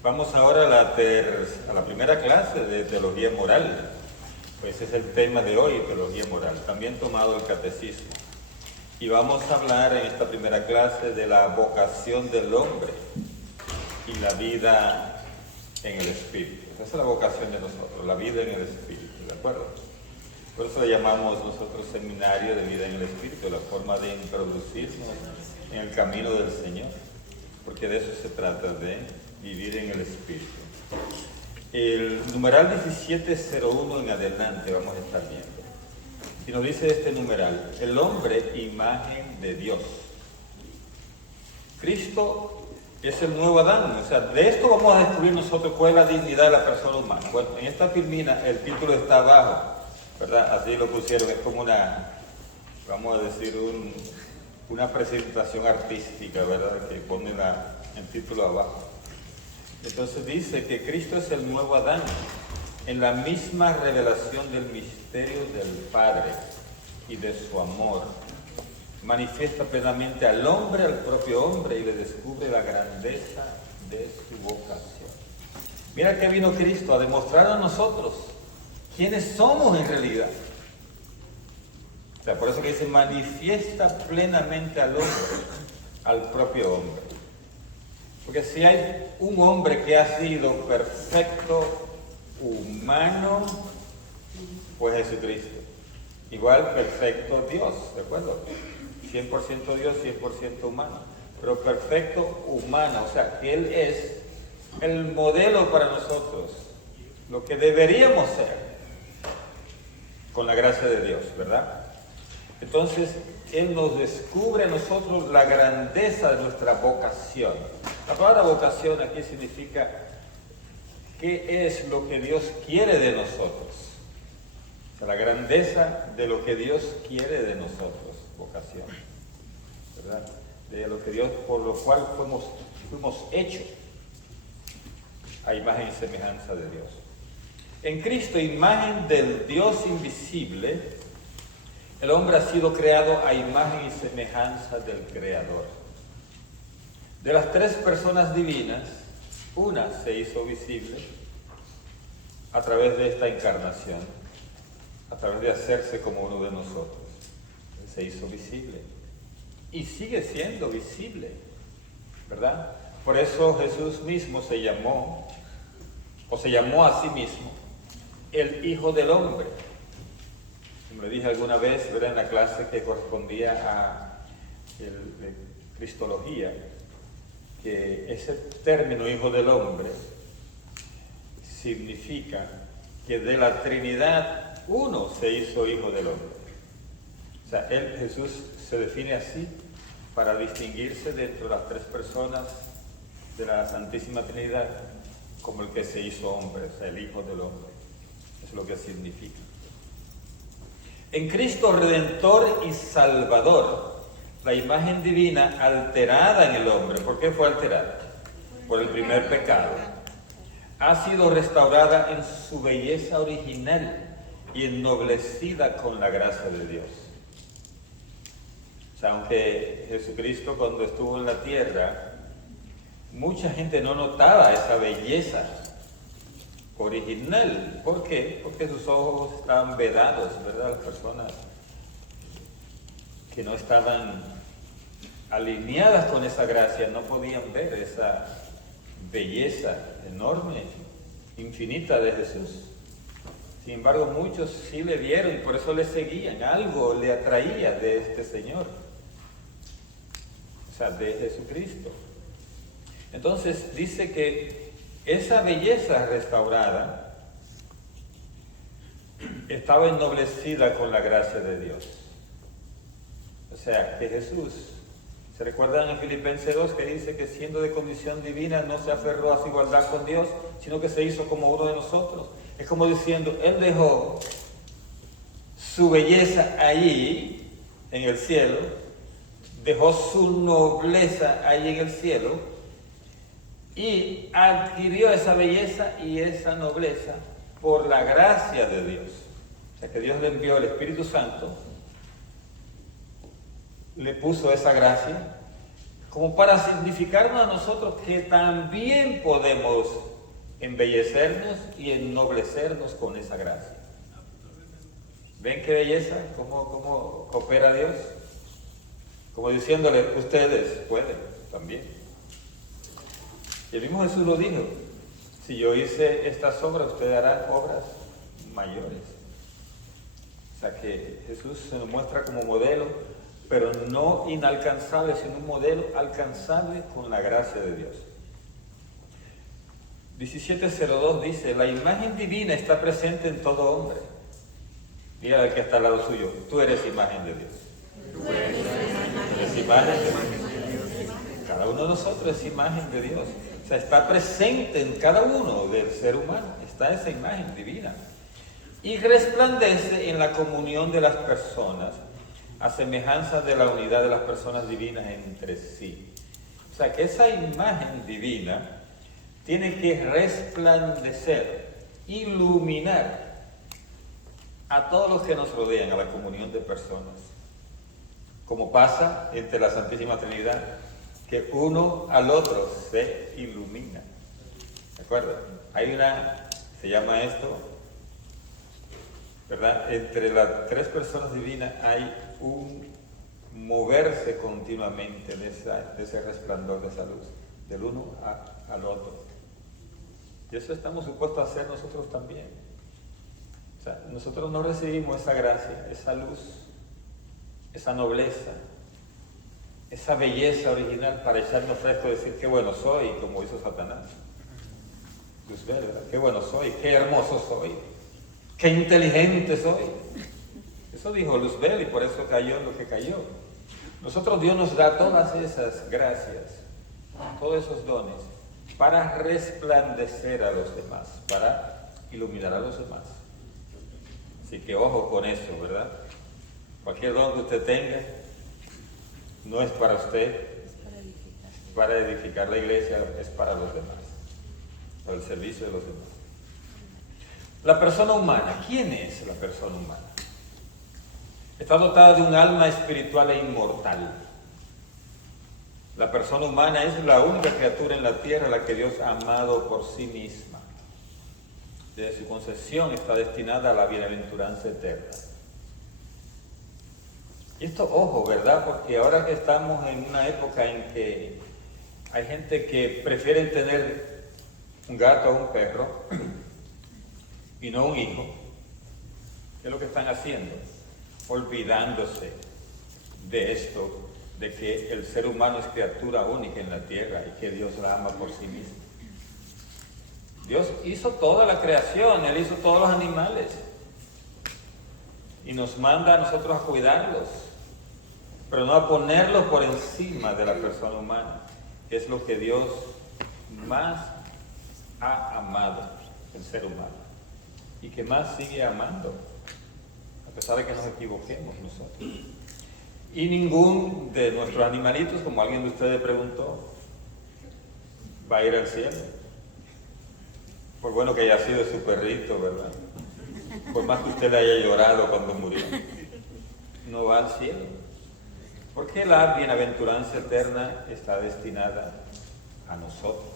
Vamos ahora a la primera clase de teología moral. Pues es el tema de hoy, teología moral, también tomado el catecismo. Y vamos a hablar en esta primera clase de la vocación del hombre y la vida en el espíritu. Esa es la vocación de nosotros, la vida en el espíritu, ¿de acuerdo? Por eso le llamamos nosotros seminario de vida en el espíritu, la forma de introducirnos en el camino del Señor, porque de eso se trata, de vivir en el espíritu. El numeral 1701 en adelante vamos a estar viendo. Y nos dice este numeral: el hombre, imagen de Dios. Cristo es el nuevo Adán. O sea, de esto vamos a descubrir nosotros cuál es la dignidad de la persona humana. Bueno, en esta filmina el título está abajo, ¿verdad? Así lo pusieron, es como una, vamos a decir, una presentación artística, ¿verdad? Que pone el título abajo. Entonces dice que Cristo es el nuevo Adán, en la misma revelación del misterio del Padre y de su amor. Manifiesta plenamente al hombre, al propio hombre, y le descubre la grandeza de su vocación. Mira que vino Cristo a demostrar a nosotros quiénes somos en realidad. O sea, por eso que dice, manifiesta plenamente al hombre, al propio hombre. Porque si hay un hombre que ha sido perfecto, humano, pues Jesucristo. Igual perfecto Dios, ¿de acuerdo? 100% Dios, 100% humano. Pero perfecto humano, o sea, que Él es el modelo para nosotros, lo que deberíamos ser, con la gracia de Dios, ¿verdad? Entonces, Él nos descubre a nosotros la grandeza de nuestra vocación. La palabra vocación aquí significa qué es lo que Dios quiere de nosotros. O sea, la grandeza de lo que Dios quiere de nosotros, vocación, ¿verdad? De lo que Dios, por lo cual fuimos hechos a imagen y semejanza de Dios. En Cristo, imagen del Dios invisible, el hombre ha sido creado a imagen y semejanza del Creador. De las tres personas divinas, una se hizo visible a través de esta encarnación, a través de hacerse como uno de nosotros. Se hizo visible y sigue siendo visible, ¿verdad? Por eso Jesús mismo se llamó a sí mismo el Hijo del Hombre. Como le dije alguna vez, ¿verdad?, en la clase que correspondía a Cristología, que ese término Hijo del Hombre significa que de la Trinidad uno se hizo Hijo del Hombre. O sea, Jesús se define así para distinguirse dentro de las tres personas de la Santísima Trinidad como el que se hizo hombre, o sea, el Hijo del Hombre. Eso es lo que significa. En Cristo Redentor y Salvador, la imagen divina alterada en el hombre. ¿Por qué fue alterada? Por el primer pecado. Ha sido restaurada en su belleza original y ennoblecida con la gracia de Dios. O sea, aunque Jesucristo cuando estuvo en la tierra, mucha gente no notaba esa belleza original. ¿Por qué? Porque sus ojos estaban vedados, ¿verdad? Las personas que no estaban alineadas con esa gracia no podían ver esa belleza enorme, infinita de Jesús. Sin embargo, muchos sí le vieron y por eso le seguían. Algo le atraía de este Señor, o sea, de Jesucristo. Entonces dice que esa belleza restaurada estaba ennoblecida con la gracia de Dios. O sea, que Jesús, ¿se recuerdan en Filipenses 2 que dice que siendo de condición divina no se aferró a su igualdad con Dios, sino que se hizo como uno de nosotros? Es como diciendo, Él dejó su belleza allí, en el cielo, dejó su nobleza allí en el cielo, y adquirió esa belleza y esa nobleza por la gracia de Dios. O sea, que Dios le envió el Espíritu Santo, le puso esa gracia como para significarnos a nosotros que también podemos embellecernos y ennoblecernos con esa gracia. ¿Ven qué belleza? ¿Cómo coopera Dios? Como diciéndole, ustedes pueden también. Y el mismo Jesús lo dijo, si yo hice estas obras, ustedes harán obras mayores. O sea que Jesús se nos muestra como modelo, pero no inalcanzable, sino un modelo alcanzable con la gracia de Dios. 17:02 dice, la imagen divina está presente en todo hombre. Mira al que está al lado suyo, tú eres imagen de Dios. Eres imagen de Dios. Cada uno de nosotros es imagen de Dios. O sea, está presente en cada uno del ser humano, está esa imagen divina. Y resplandece en la comunión de las personas, a semejanza de la unidad de las personas divinas entre sí. O sea, que esa imagen divina tiene que resplandecer, iluminar a todos los que nos rodean, a la comunión de personas. Como pasa entre la Santísima Trinidad, que uno al otro se ilumina. ¿De acuerdo? Se llama esto, ¿verdad? Entre las tres personas divinas hay un moverse continuamente de ese resplandor, de esa luz, del uno al otro. Y eso estamos supuestos a hacer nosotros también. O sea, nosotros no recibimos esa gracia, esa luz, esa nobleza, esa belleza original para echarnos fresco y decir qué bueno soy, como hizo Satanás. Luzbel, ¿verdad? Qué bueno soy, qué hermoso soy, qué inteligente soy. Eso dijo Luzbel y por eso cayó en lo que cayó. Nosotros, Dios nos da todas esas gracias, todos esos dones, para resplandecer a los demás, para iluminar a los demás. Así que ojo con eso, ¿verdad? Cualquier don que usted tenga, no es para usted, es para edificar la iglesia, es para los demás, para el servicio de los demás. La persona humana, ¿quién es la persona humana? Está dotada de un alma espiritual e inmortal. La persona humana es la única criatura en la tierra a la que Dios ha amado por sí misma. Desde su concepción está destinada a la bienaventuranza eterna. Y esto, ojo, ¿verdad? Porque ahora que estamos en una época en que hay gente que prefiere tener un gato o un perro y no un hijo, ¿qué es lo que están haciendo? Olvidándose de esto, de que el ser humano es criatura única en la tierra y que Dios la ama por sí mismo. Dios hizo toda la creación, Él hizo todos los animales y nos manda a nosotros a cuidarlos, pero no a ponerlos por encima de la persona humana. Es lo que Dios más ha amado, el ser humano, y que más sigue amando, a pesar de que nos equivoquemos nosotros. Y ningún de nuestros animalitos, como alguien de ustedes preguntó, va a ir al cielo. Por bueno que haya sido su perrito, ¿verdad? Por más que usted le haya llorado cuando murió, no va al cielo. Porque la bienaventuranza eterna está destinada a nosotros.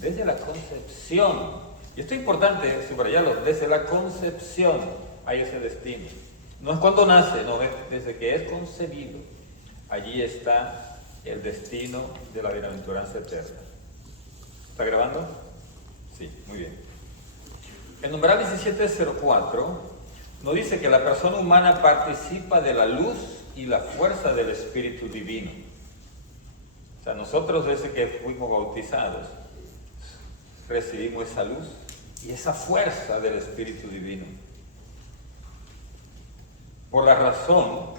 Desde la concepción, y esto es importante subrayarlo, desde la concepción hay ese destino. No es cuando nace, no, es desde que es concebido. Allí está el destino de la bienaventuranza eterna. ¿Está grabando? Sí, muy bien. El numeral 1704 nos dice que la persona humana participa de la luz y la fuerza del Espíritu Divino. O sea, nosotros desde que fuimos bautizados recibimos esa luz y esa fuerza del Espíritu Divino. Por la razón, o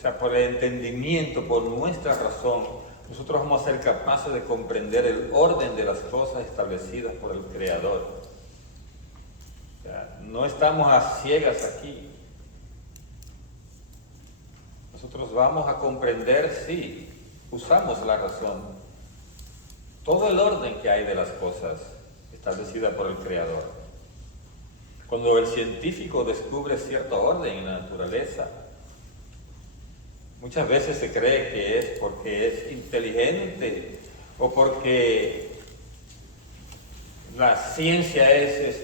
sea, por el entendimiento, por nuestra razón, nosotros vamos a ser capaces de comprender el orden de las cosas establecidas por el Creador. O sea, no estamos a ciegas aquí. Nosotros vamos a comprender, sí, usamos la razón, todo el orden que hay de las cosas establecidas por el Creador. Cuando el científico descubre cierto orden en la naturaleza, Muchas veces se cree que es porque es inteligente o porque la ciencia es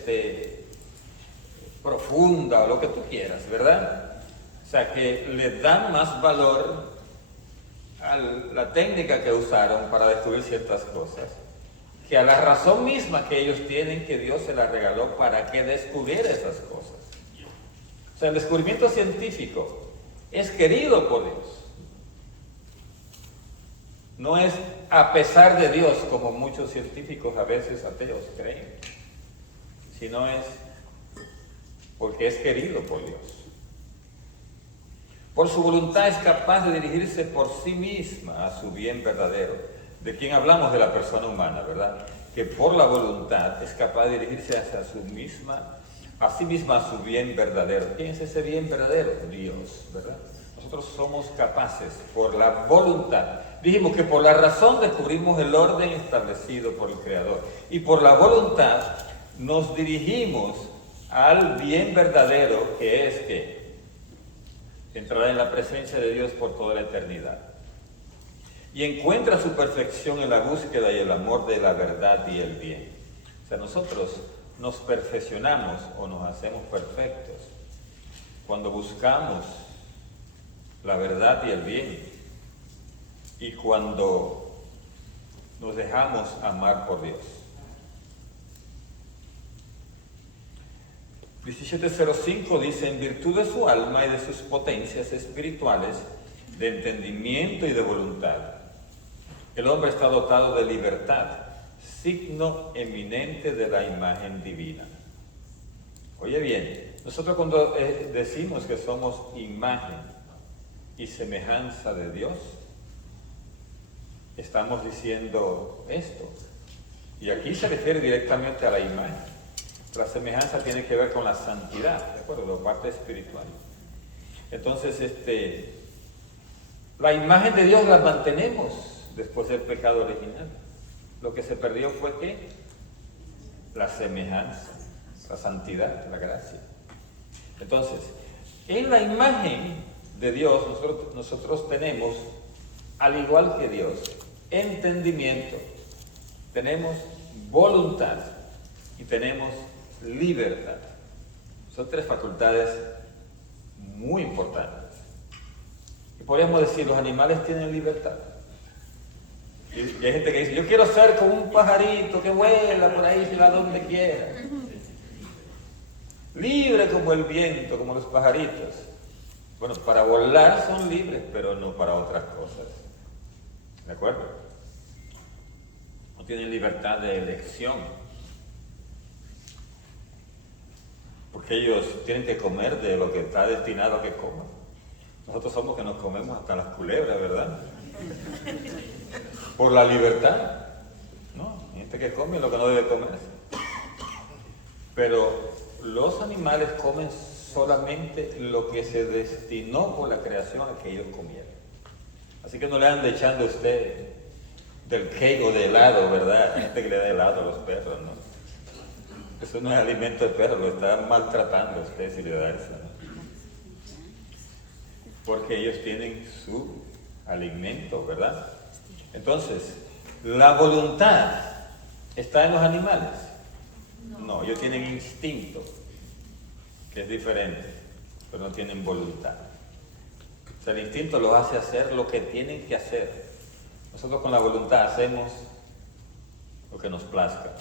profunda o lo que tú quieras, ¿verdad? O sea, que le dan más valor a la técnica que usaron para descubrir ciertas cosas que a la razón misma que ellos tienen, que Dios se la regaló para que descubriera esas cosas. O sea, el descubrimiento científico es querido por Dios. No es a pesar de Dios, como muchos científicos a veces ateos creen, sino es porque es querido por Dios. Por su voluntad es capaz de dirigirse por sí misma a su bien verdadero. De quien hablamos de la persona humana, ¿verdad? Que por la voluntad es capaz de dirigirse hacia sí misma a su bien verdadero. ¿Quién es ese bien verdadero? Dios, ¿verdad? Nosotros somos capaces por la voluntad. Dijimos que por la razón descubrimos el orden establecido por el Creador. Y por la voluntad nos dirigimos al bien verdadero, que es que entrará en la presencia de Dios por toda la eternidad. Y encuentra su perfección en la búsqueda y el amor de la verdad y el bien. O sea, nosotros nos perfeccionamos o nos hacemos perfectos cuando buscamos la verdad y el bien y cuando nos dejamos amar por Dios. 17:05 dice: en virtud de su alma y de sus potencias espirituales, de entendimiento y de voluntad, el hombre está dotado de libertad, signo eminente de la imagen divina. Oye bien, nosotros cuando decimos que somos imagen y semejanza de Dios, estamos diciendo esto. Y aquí se refiere directamente a la imagen. La semejanza tiene que ver con la santidad, ¿de acuerdo? La parte espiritual. Entonces, la imagen de Dios la mantenemos después del pecado original. Lo que se perdió fue ¿qué? La semejanza, la santidad, la gracia. Entonces, en la imagen de Dios nosotros tenemos, al igual que Dios, entendimiento, tenemos voluntad y tenemos libertad. Son tres facultades muy importantes. Y podríamos decir, los animales tienen libertad. Y hay gente que dice, yo quiero ser como un pajarito que vuela por ahí, se va donde quiera. Libre como el viento, como los pajaritos. Bueno, para volar son libres, pero no para otras cosas. ¿De acuerdo? No tienen libertad de elección. Porque ellos tienen que comer de lo que está destinado a que coman. Nosotros somos que nos comemos hasta las culebras, ¿verdad? Por la libertad. No, hay gente que come lo que no debe comerse. Pero los animales comen solamente lo que se destinó por la creación a que ellos comieran. Así que no le ande echando a usted del cake o de helado, ¿verdad? Hay gente que le da helado a los perros, ¿no? Eso no es alimento de perro, lo está maltratando a usted si le da eso, ¿no? Porque ellos tienen su alimento, ¿verdad? Entonces, ¿la voluntad está en los animales? No, ellos tienen instinto, que es diferente, pero no tienen voluntad. O sea, el instinto los hace hacer lo que tienen que hacer. Nosotros con la voluntad hacemos lo que nos plazca,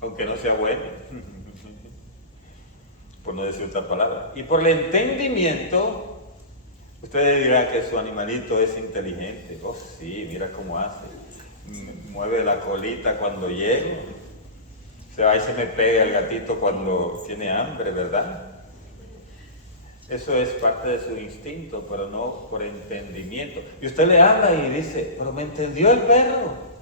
aunque no sea bueno, por no decir otra palabra. Y por el entendimiento, ustedes dirán que su animalito es inteligente. Oh sí, mira cómo hace. Mueve la colita cuando llega. O sea, ahí se me pega el gatito cuando tiene hambre, ¿verdad? Eso es parte de su instinto, pero no por entendimiento. Y usted le habla y dice, pero me entendió el perro.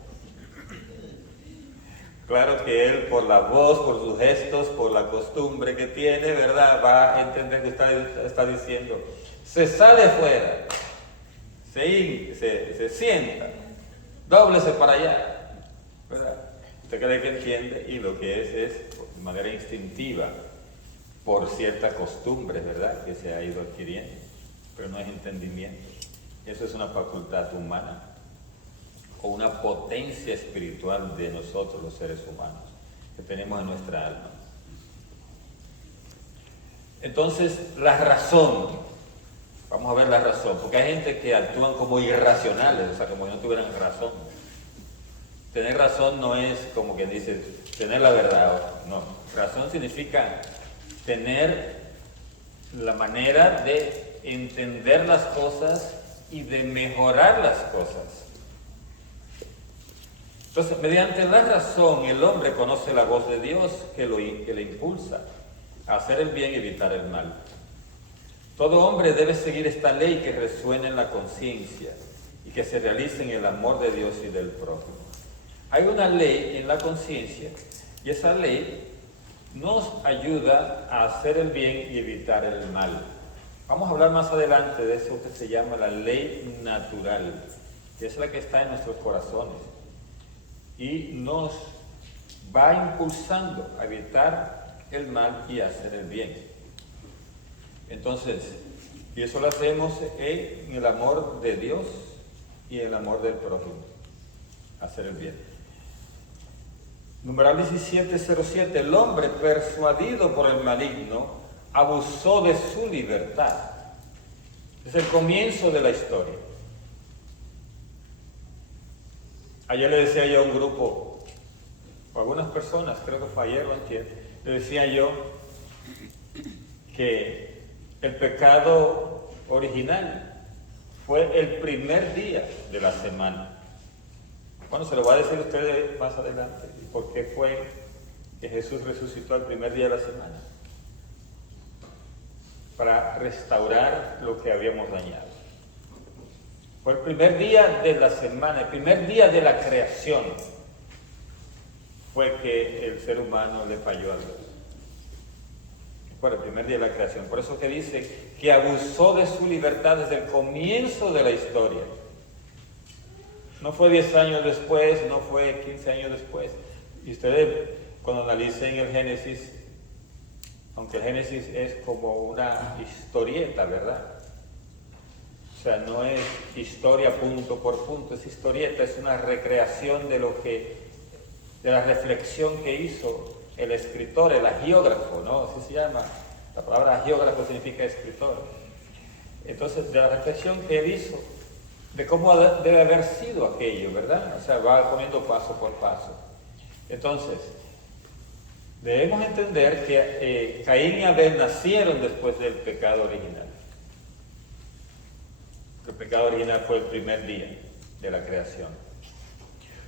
Claro que él, por la voz, por sus gestos, por la costumbre que tiene, ¿verdad? Va a entender que está diciendo, se sale fuera, se sienta, dóblese para allá, ¿verdad? Usted cree que entiende y lo que es de manera instintiva, por cierta costumbre, ¿verdad? Que se ha ido adquiriendo. pero no es entendimiento. Eso es una facultad humana o una potencia espiritual de nosotros los seres humanos que tenemos en nuestra alma. Entonces, la razón, vamos a ver la razón, porque hay gente que actúan como irracionales, o sea, como si no tuvieran razón. Tener razón no es como quien dice tener la verdad, no. Razón significa tener la manera de entender las cosas y de mejorar las cosas. Entonces, mediante la razón, el hombre conoce la voz de Dios que le impulsa a hacer el bien y evitar el mal. Todo hombre debe seguir esta ley que resuene en la conciencia y que se realice en el amor de Dios y del prójimo. Hay una ley en la conciencia y esa ley nos ayuda a hacer el bien y evitar el mal. Vamos a hablar más adelante de eso que se llama la ley natural, que es la que está en nuestros corazones y nos va impulsando a evitar el mal y hacer el bien. Entonces, y eso lo hacemos en el amor de Dios y el amor del prójimo, hacer el bien. Numeral 17:07, el hombre persuadido por el maligno abusó de su libertad. Es el comienzo de la historia. Ayer le decía yo a un grupo, o a algunas personas, creo que fue ayer o antier, le decía yo que el pecado original fue el primer día de la semana. Bueno, se lo voy a decir a ustedes más adelante. ¿Por qué fue que Jesús resucitó el primer día de la semana? Para restaurar lo que habíamos dañado. Fue el primer día de la semana, el primer día de la creación. Fue que el ser humano le falló a Dios. Fue el primer día de la creación. Por eso que dice que abusó de su libertad desde el comienzo de la historia. No fue 10 años después, no fue 15 años después. Y ustedes, cuando analicen el Génesis, aunque el Génesis es como una historieta, ¿verdad? O sea, no es historia punto por punto, es historieta, es una recreación de la reflexión que hizo el escritor, el agiógrafo, ¿no? Así se llama. La palabra agiógrafo significa escritor. Entonces, de la reflexión que él hizo, de cómo debe haber sido aquello, ¿verdad? O sea, va poniendo paso por paso. Entonces, debemos entender que Caín y Abel nacieron después del pecado original. El pecado original fue el primer día de la creación.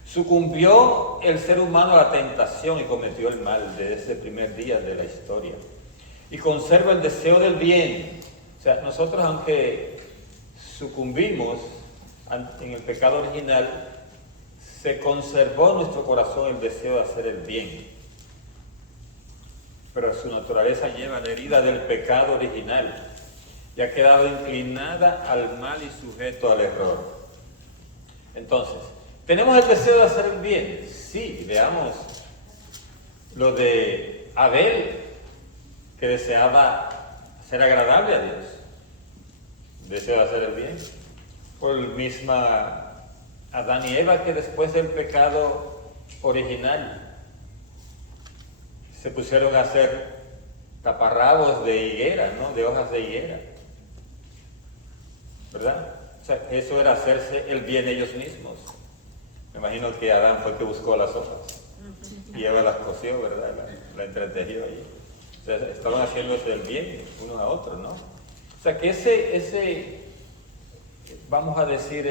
Sucumbió el ser humano a la tentación y cometió el mal desde ese primer día de la historia. Y conserva el deseo del bien. O sea, nosotros, aunque sucumbimos en el pecado original, se conservó en nuestro corazón el deseo de hacer el bien. Pero su naturaleza lleva la herida del pecado original y ha quedado inclinada al mal y sujeto al error. Entonces, ¿tenemos el deseo de hacer el bien? Sí, veamos lo de Abel, que deseaba ser agradable a Dios. Deseo de hacer el bien. Por el misma Adán y Eva, que después del pecado original se pusieron a hacer taparrabos de higuera, ¿no? De hojas de higuera, ¿verdad? O sea, eso era hacerse el bien ellos mismos. Me imagino que Adán fue el que buscó las hojas y Eva las cosió, ¿verdad? La entretejió allí. O sea, estaban haciéndose el bien unos a otros, ¿no? O sea, que ese vamos a decir,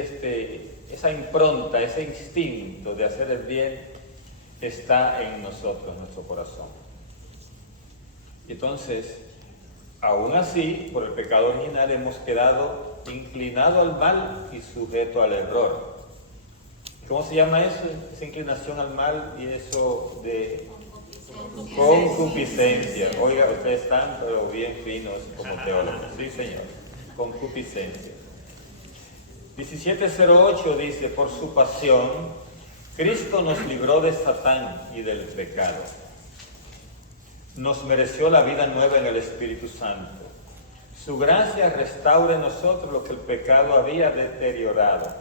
esa impronta, ese instinto de hacer el bien está en nosotros, en nuestro corazón. Y entonces, aún así, por el pecado original hemos quedado inclinados al mal y sujetos al error. ¿Cómo se llama eso? Esa inclinación al mal y eso de concupiscencia. Oiga, ustedes están pero bien finos como teólogos. Sí, señor. Concupiscencia. 17:08 dice, por su pasión, Cristo nos libró de Satán y del pecado. Nos mereció la vida nueva en el Espíritu Santo. Su gracia restaura en nosotros lo que el pecado había deteriorado.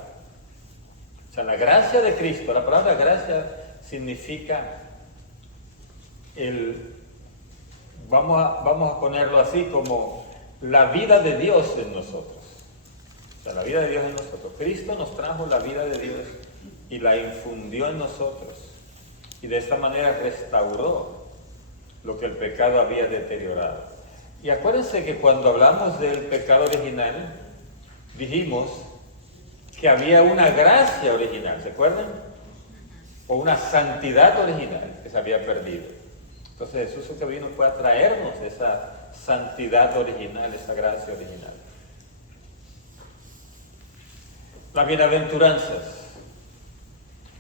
O sea, la gracia de Cristo, la palabra gracia significa vamos a ponerlo así, como la vida de Dios en nosotros. O sea, la vida de Dios en nosotros. Cristo nos trajo la vida de Dios y la infundió en nosotros. Y de esta manera restauró lo que el pecado había deteriorado. Y acuérdense que cuando hablamos del pecado original, dijimos que había una gracia original, ¿se acuerdan? O una santidad original que se había perdido. Entonces Jesús lo que vino fue a traernos esa santidad original, esa gracia original. Las bienaventuranzas.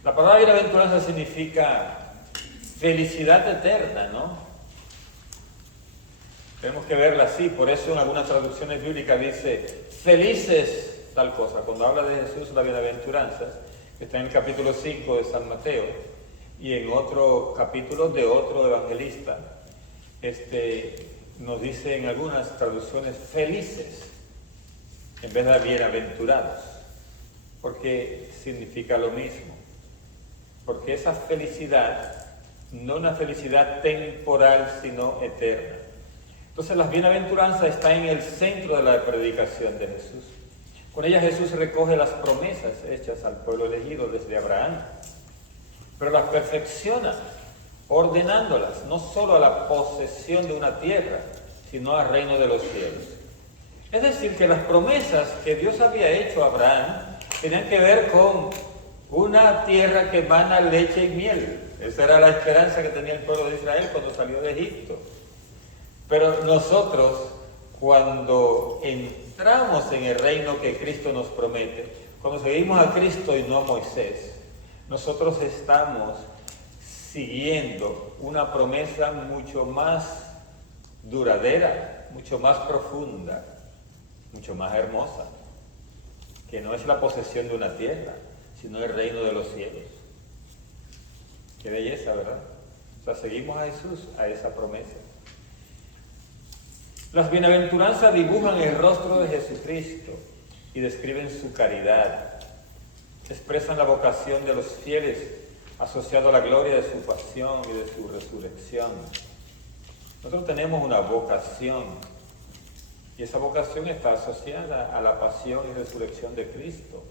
La palabra bienaventuranza significa felicidad eterna, ¿no? Tenemos que verla así, por eso en algunas traducciones bíblicas dice felices tal cosa. Cuando habla de Jesús, la bienaventuranza, que está en el capítulo 5 de San Mateo, y en otro capítulo de otro evangelista, nos dice en algunas traducciones felices, en vez de bienaventurados, porque significa lo mismo. Porque esa felicidad, no una felicidad temporal, sino eterna. Entonces las bienaventuranzas están en el centro de la predicación de Jesús. Con ellas Jesús recoge las promesas hechas al pueblo elegido desde Abraham, pero las perfecciona, ordenándolas no solo a la posesión de una tierra, sino al reino de los cielos. Es decir, que las promesas que Dios había hecho a Abraham tenían que ver con una tierra que emana leche y miel. Esa era la esperanza que tenía el pueblo de Israel cuando salió de Egipto. Pero nosotros, cuando entramos en el reino que Cristo nos promete, cuando seguimos a Cristo y no a Moisés, nosotros estamos siguiendo una promesa mucho más duradera, mucho más profunda, mucho más hermosa, que no es la posesión de una tierra, sino el reino de los cielos. Qué belleza, ¿verdad? O sea, seguimos a Jesús, a esa promesa. Las bienaventuranzas dibujan el rostro de Jesucristo y describen su caridad. Expresan la vocación de los fieles asociado a la gloria de su pasión y de su resurrección. Nosotros tenemos una vocación y esa vocación está asociada a la pasión y resurrección de Cristo.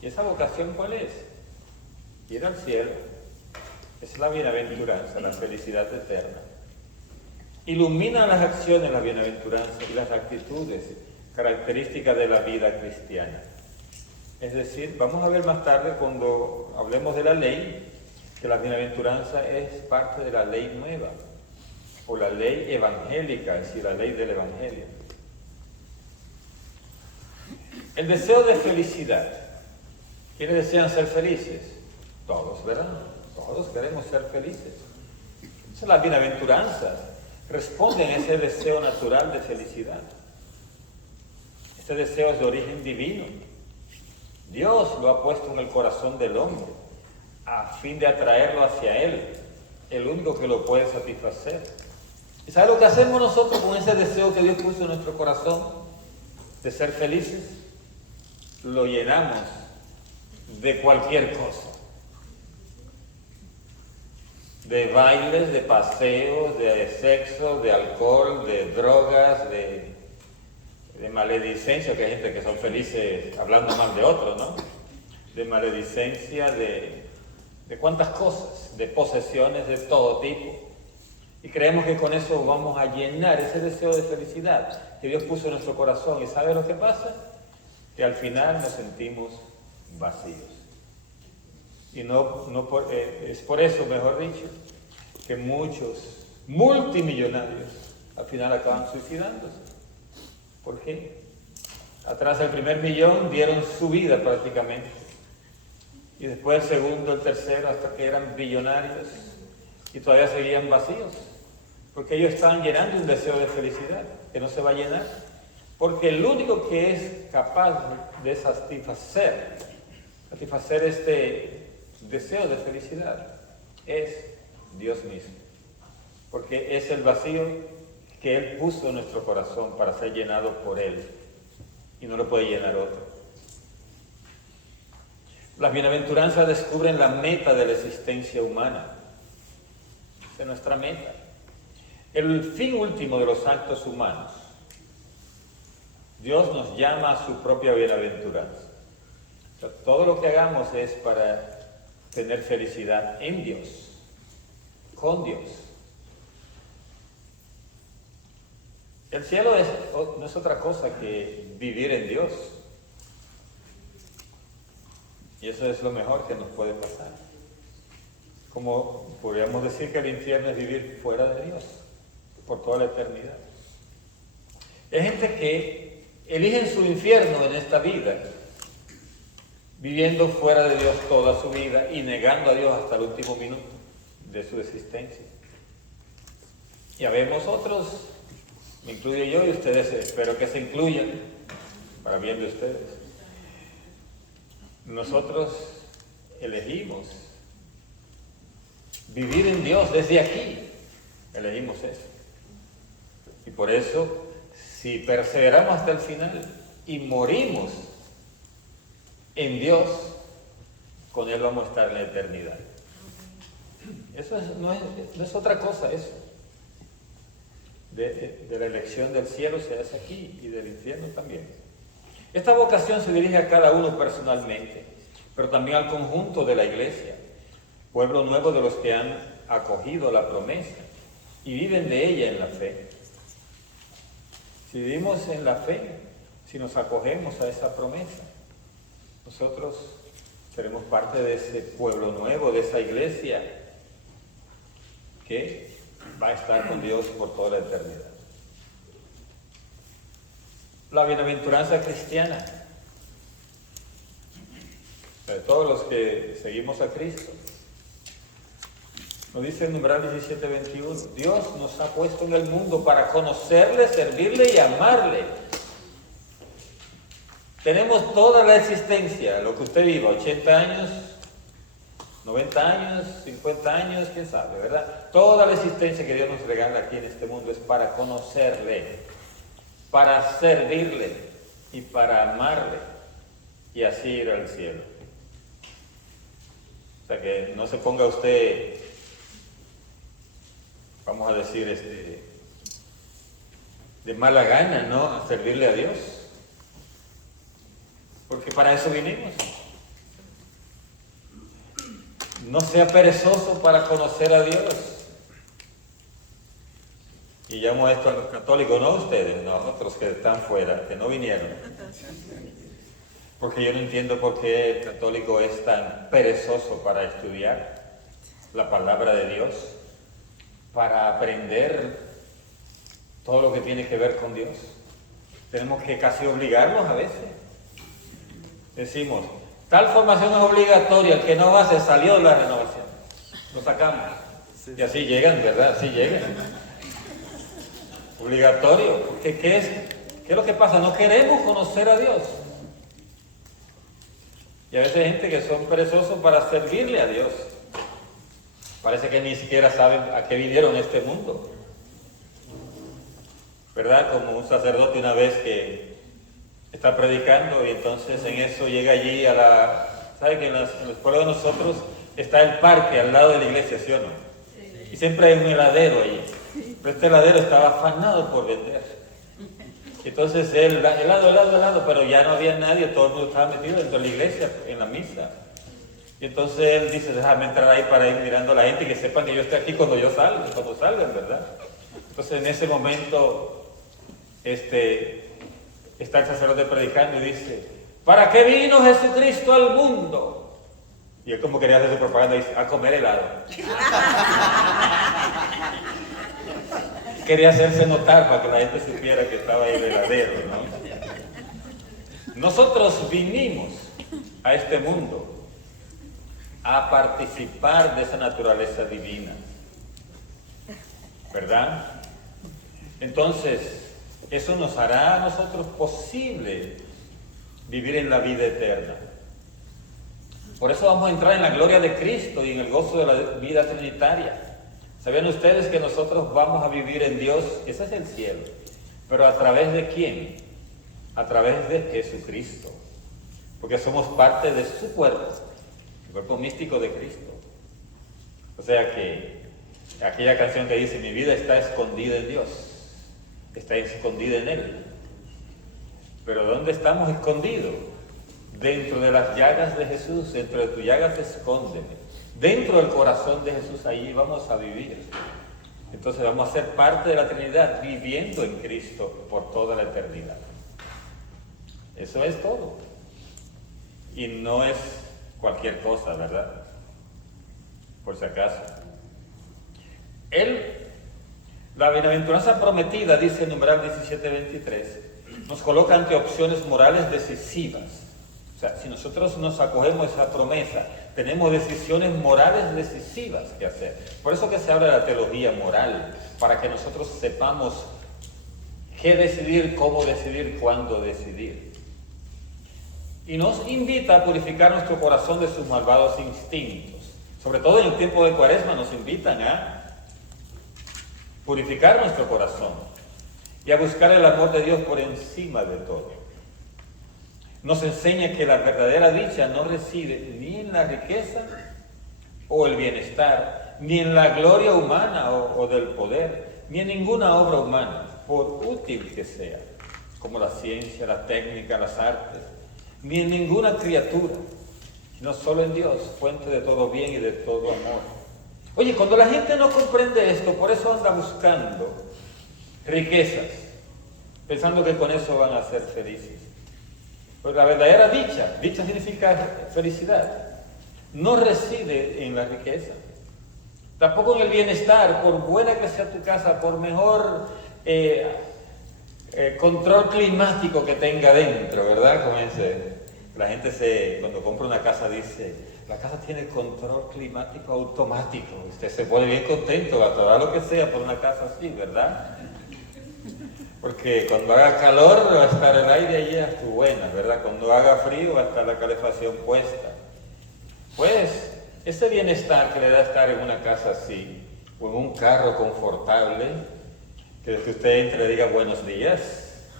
¿Y esa vocación cuál es? Ir al cielo. Es la bienaventuranza, la felicidad eterna. Ilumina las acciones, la bienaventuranza y las actitudes características de la vida cristiana. Es decir, vamos a ver más tarde cuando hablemos de la ley, que la bienaventuranza es parte de la ley nueva, o la ley evangélica, es decir, la ley del evangelio. El deseo de felicidad. ¿Quiénes desean ser felices? Todos, ¿verdad? Todos queremos ser felices. Entonces las bienaventuranzas responden a ese deseo natural de felicidad. Este deseo es de origen divino. Dios lo ha puesto en el corazón del hombre a fin de atraerlo hacia Él, el único que lo puede satisfacer. ¿Y sabe lo que hacemos nosotros con ese deseo que Dios puso en nuestro corazón de ser felices? Lo llenamos de cualquier cosa. De bailes, de paseos, de sexo, de alcohol, de drogas, de maledicencia, que hay gente que son felices hablando mal de otros, ¿no? De maledicencia, de cuántas cosas, de posesiones de todo tipo. Y creemos que con eso vamos a llenar ese deseo de felicidad que Dios puso en nuestro corazón. ¿Y sabe lo que pasa? Que al final nos sentimos vacíos. Y es por eso, mejor dicho, que muchos multimillonarios al final acaban suicidándose. ¿Por qué? Atrás del primer millón dieron su vida prácticamente. Y después el segundo, el tercero, hasta que eran billonarios y todavía seguían vacíos. Porque ellos estaban llenando un deseo de felicidad que no se va a llenar. Porque el único que es capaz de satisfacer este deseo de felicidad es Dios mismo. Porque es el vacío que Él puso en nuestro corazón para ser llenado por Él, y no lo puede llenar otro. Las bienaventuranzas descubren la meta de la existencia humana. Esa es nuestra meta. El fin último de los actos humanos. Dios nos llama a su propia bienaventuranza. O sea, todo lo que hagamos es para tener felicidad en Dios, con Dios. El cielo no es otra cosa que vivir en Dios. Y eso es lo mejor que nos puede pasar. Como podríamos decir que el infierno es vivir fuera de Dios por toda la eternidad. Hay gente que elige su infierno en esta vida, viviendo fuera de Dios toda su vida y negando a Dios hasta el último minuto de su existencia. Y habemos otros, me incluyo yo y ustedes, espero que se incluyan, para bien de ustedes. Nosotros elegimos vivir en Dios desde aquí, elegimos eso. Y por eso, si perseveramos hasta el final y morimos en Dios, con Él vamos a estar en la eternidad. Eso no es otra cosa, eso. De la elección del cielo se hace aquí y del infierno también. Esta vocación se dirige a cada uno personalmente, pero también al conjunto de la iglesia, pueblo nuevo de los que han acogido la promesa y viven de ella en la fe. Si vivimos en la fe, si nos acogemos a esa promesa, nosotros seremos parte de ese pueblo nuevo, de esa iglesia que va a estar con Dios por toda la eternidad. La bienaventuranza cristiana, de todos los que seguimos a Cristo, nos dice el numeral 17:21, Dios nos ha puesto en el mundo para conocerle, servirle y amarle. Tenemos toda la existencia, lo que usted viva, 80 años, 90 años, 50 años, quién sabe, ¿verdad? Toda la existencia que Dios nos regala aquí en este mundo es para conocerle, para servirle y para amarle y así ir al cielo. O sea que no se ponga usted, vamos a decir, de mala gana, ¿no?, a servirle a Dios. Porque para eso vinimos. No sea perezoso para conocer a Dios. Y llamo esto a los católicos, no a ustedes, no a otros que están fuera, que no vinieron. Porque yo no entiendo por qué el católico es tan perezoso para estudiar la palabra de Dios, para aprender todo lo que tiene que ver con Dios. Tenemos que casi obligarnos a veces. Decimos, tal formación es obligatoria, el que no va se salió de la renovación. Lo sacamos. Y así llegan, ¿verdad? Así llegan. Obligatorio. Porque ¿qué es lo que pasa? No queremos conocer a Dios. Y a veces hay gente que son perezosos para servirle a Dios. Parece que ni siquiera saben a qué vinieron en este mundo. ¿Verdad? Como un sacerdote una vez que está predicando y entonces en eso llega allí a la... ¿Sabe que en los pueblos de nosotros está el parque al lado de la iglesia, sí o no? Sí. Y siempre hay un heladero allí. Pero este heladero estaba afanado por vender. Entonces él, helado, pero ya no había nadie, todo el mundo estaba metido dentro de la iglesia, en la misa. Y entonces él dice, déjame entrar ahí para ir mirando a la gente y que sepan que yo estoy aquí cuando salgan, ¿verdad? Entonces en ese momento, está el sacerdote predicando y dice, ¿para qué vino Jesucristo al mundo? Y él como quería hacer su propaganda dice, a comer helado. Quería hacerse notar para que la gente supiera que estaba ahí el heladero, ¿no? Nosotros vinimos a este mundo a participar de esa naturaleza divina, ¿verdad? Entonces, eso nos hará a nosotros posible vivir en la vida eterna. Por eso vamos a entrar en la gloria de Cristo y en el gozo de la vida trinitaria. ¿Sabían ustedes que nosotros vamos a vivir en Dios? Ese es el cielo. ¿Pero a través de quién? A través de Jesucristo. Porque somos parte de su cuerpo, el cuerpo místico de Cristo. O sea que aquella canción que dice, mi vida está escondida en Dios, está escondida en Él. Pero ¿dónde estamos escondidos? Dentro de las llagas de Jesús, dentro de tus llagas escóndeme. Dentro del corazón de Jesús, allí vamos a vivir. Entonces vamos a ser parte de la Trinidad, viviendo en Cristo por toda la eternidad. Eso es todo. Y no es cualquier cosa, ¿verdad? Por si acaso. La bienaventuranza prometida, dice en numeral 17:23, nos coloca ante opciones morales decisivas. O sea, si nosotros nos acogemos a esa promesa, tenemos decisiones morales decisivas que hacer. Por eso que se habla de la teología moral, para que nosotros sepamos qué decidir, cómo decidir, cuándo decidir. Y nos invita a purificar nuestro corazón de sus malvados instintos. Sobre todo en el tiempo de Cuaresma nos invitan a purificar nuestro corazón y a buscar el amor de Dios por encima de todo. Nos enseña que la verdadera dicha no reside ni en la riqueza o el bienestar, ni en la gloria humana o del poder, ni en ninguna obra humana, por útil que sea, como la ciencia, la técnica, las artes, ni en ninguna criatura, sino solo en Dios, fuente de todo bien y de todo amor. Oye, cuando la gente no comprende esto, por eso anda buscando riquezas, pensando que con eso van a ser felices. Pues la verdadera dicha significa felicidad, no reside en la riqueza, tampoco en el bienestar, por buena que sea tu casa, por mejor control climático que tenga dentro, ¿verdad? Como la gente cuando compra una casa dice, la casa tiene control climático automático, usted se pone bien contento, va a dar lo que sea por una casa así, ¿verdad? Porque cuando haga calor va a estar el aire allí a tu buena, ¿verdad? Cuando haga frío va a estar la calefacción puesta. Pues ese bienestar que le da estar en una casa así, o en un carro confortable, que usted entre y le diga buenos días,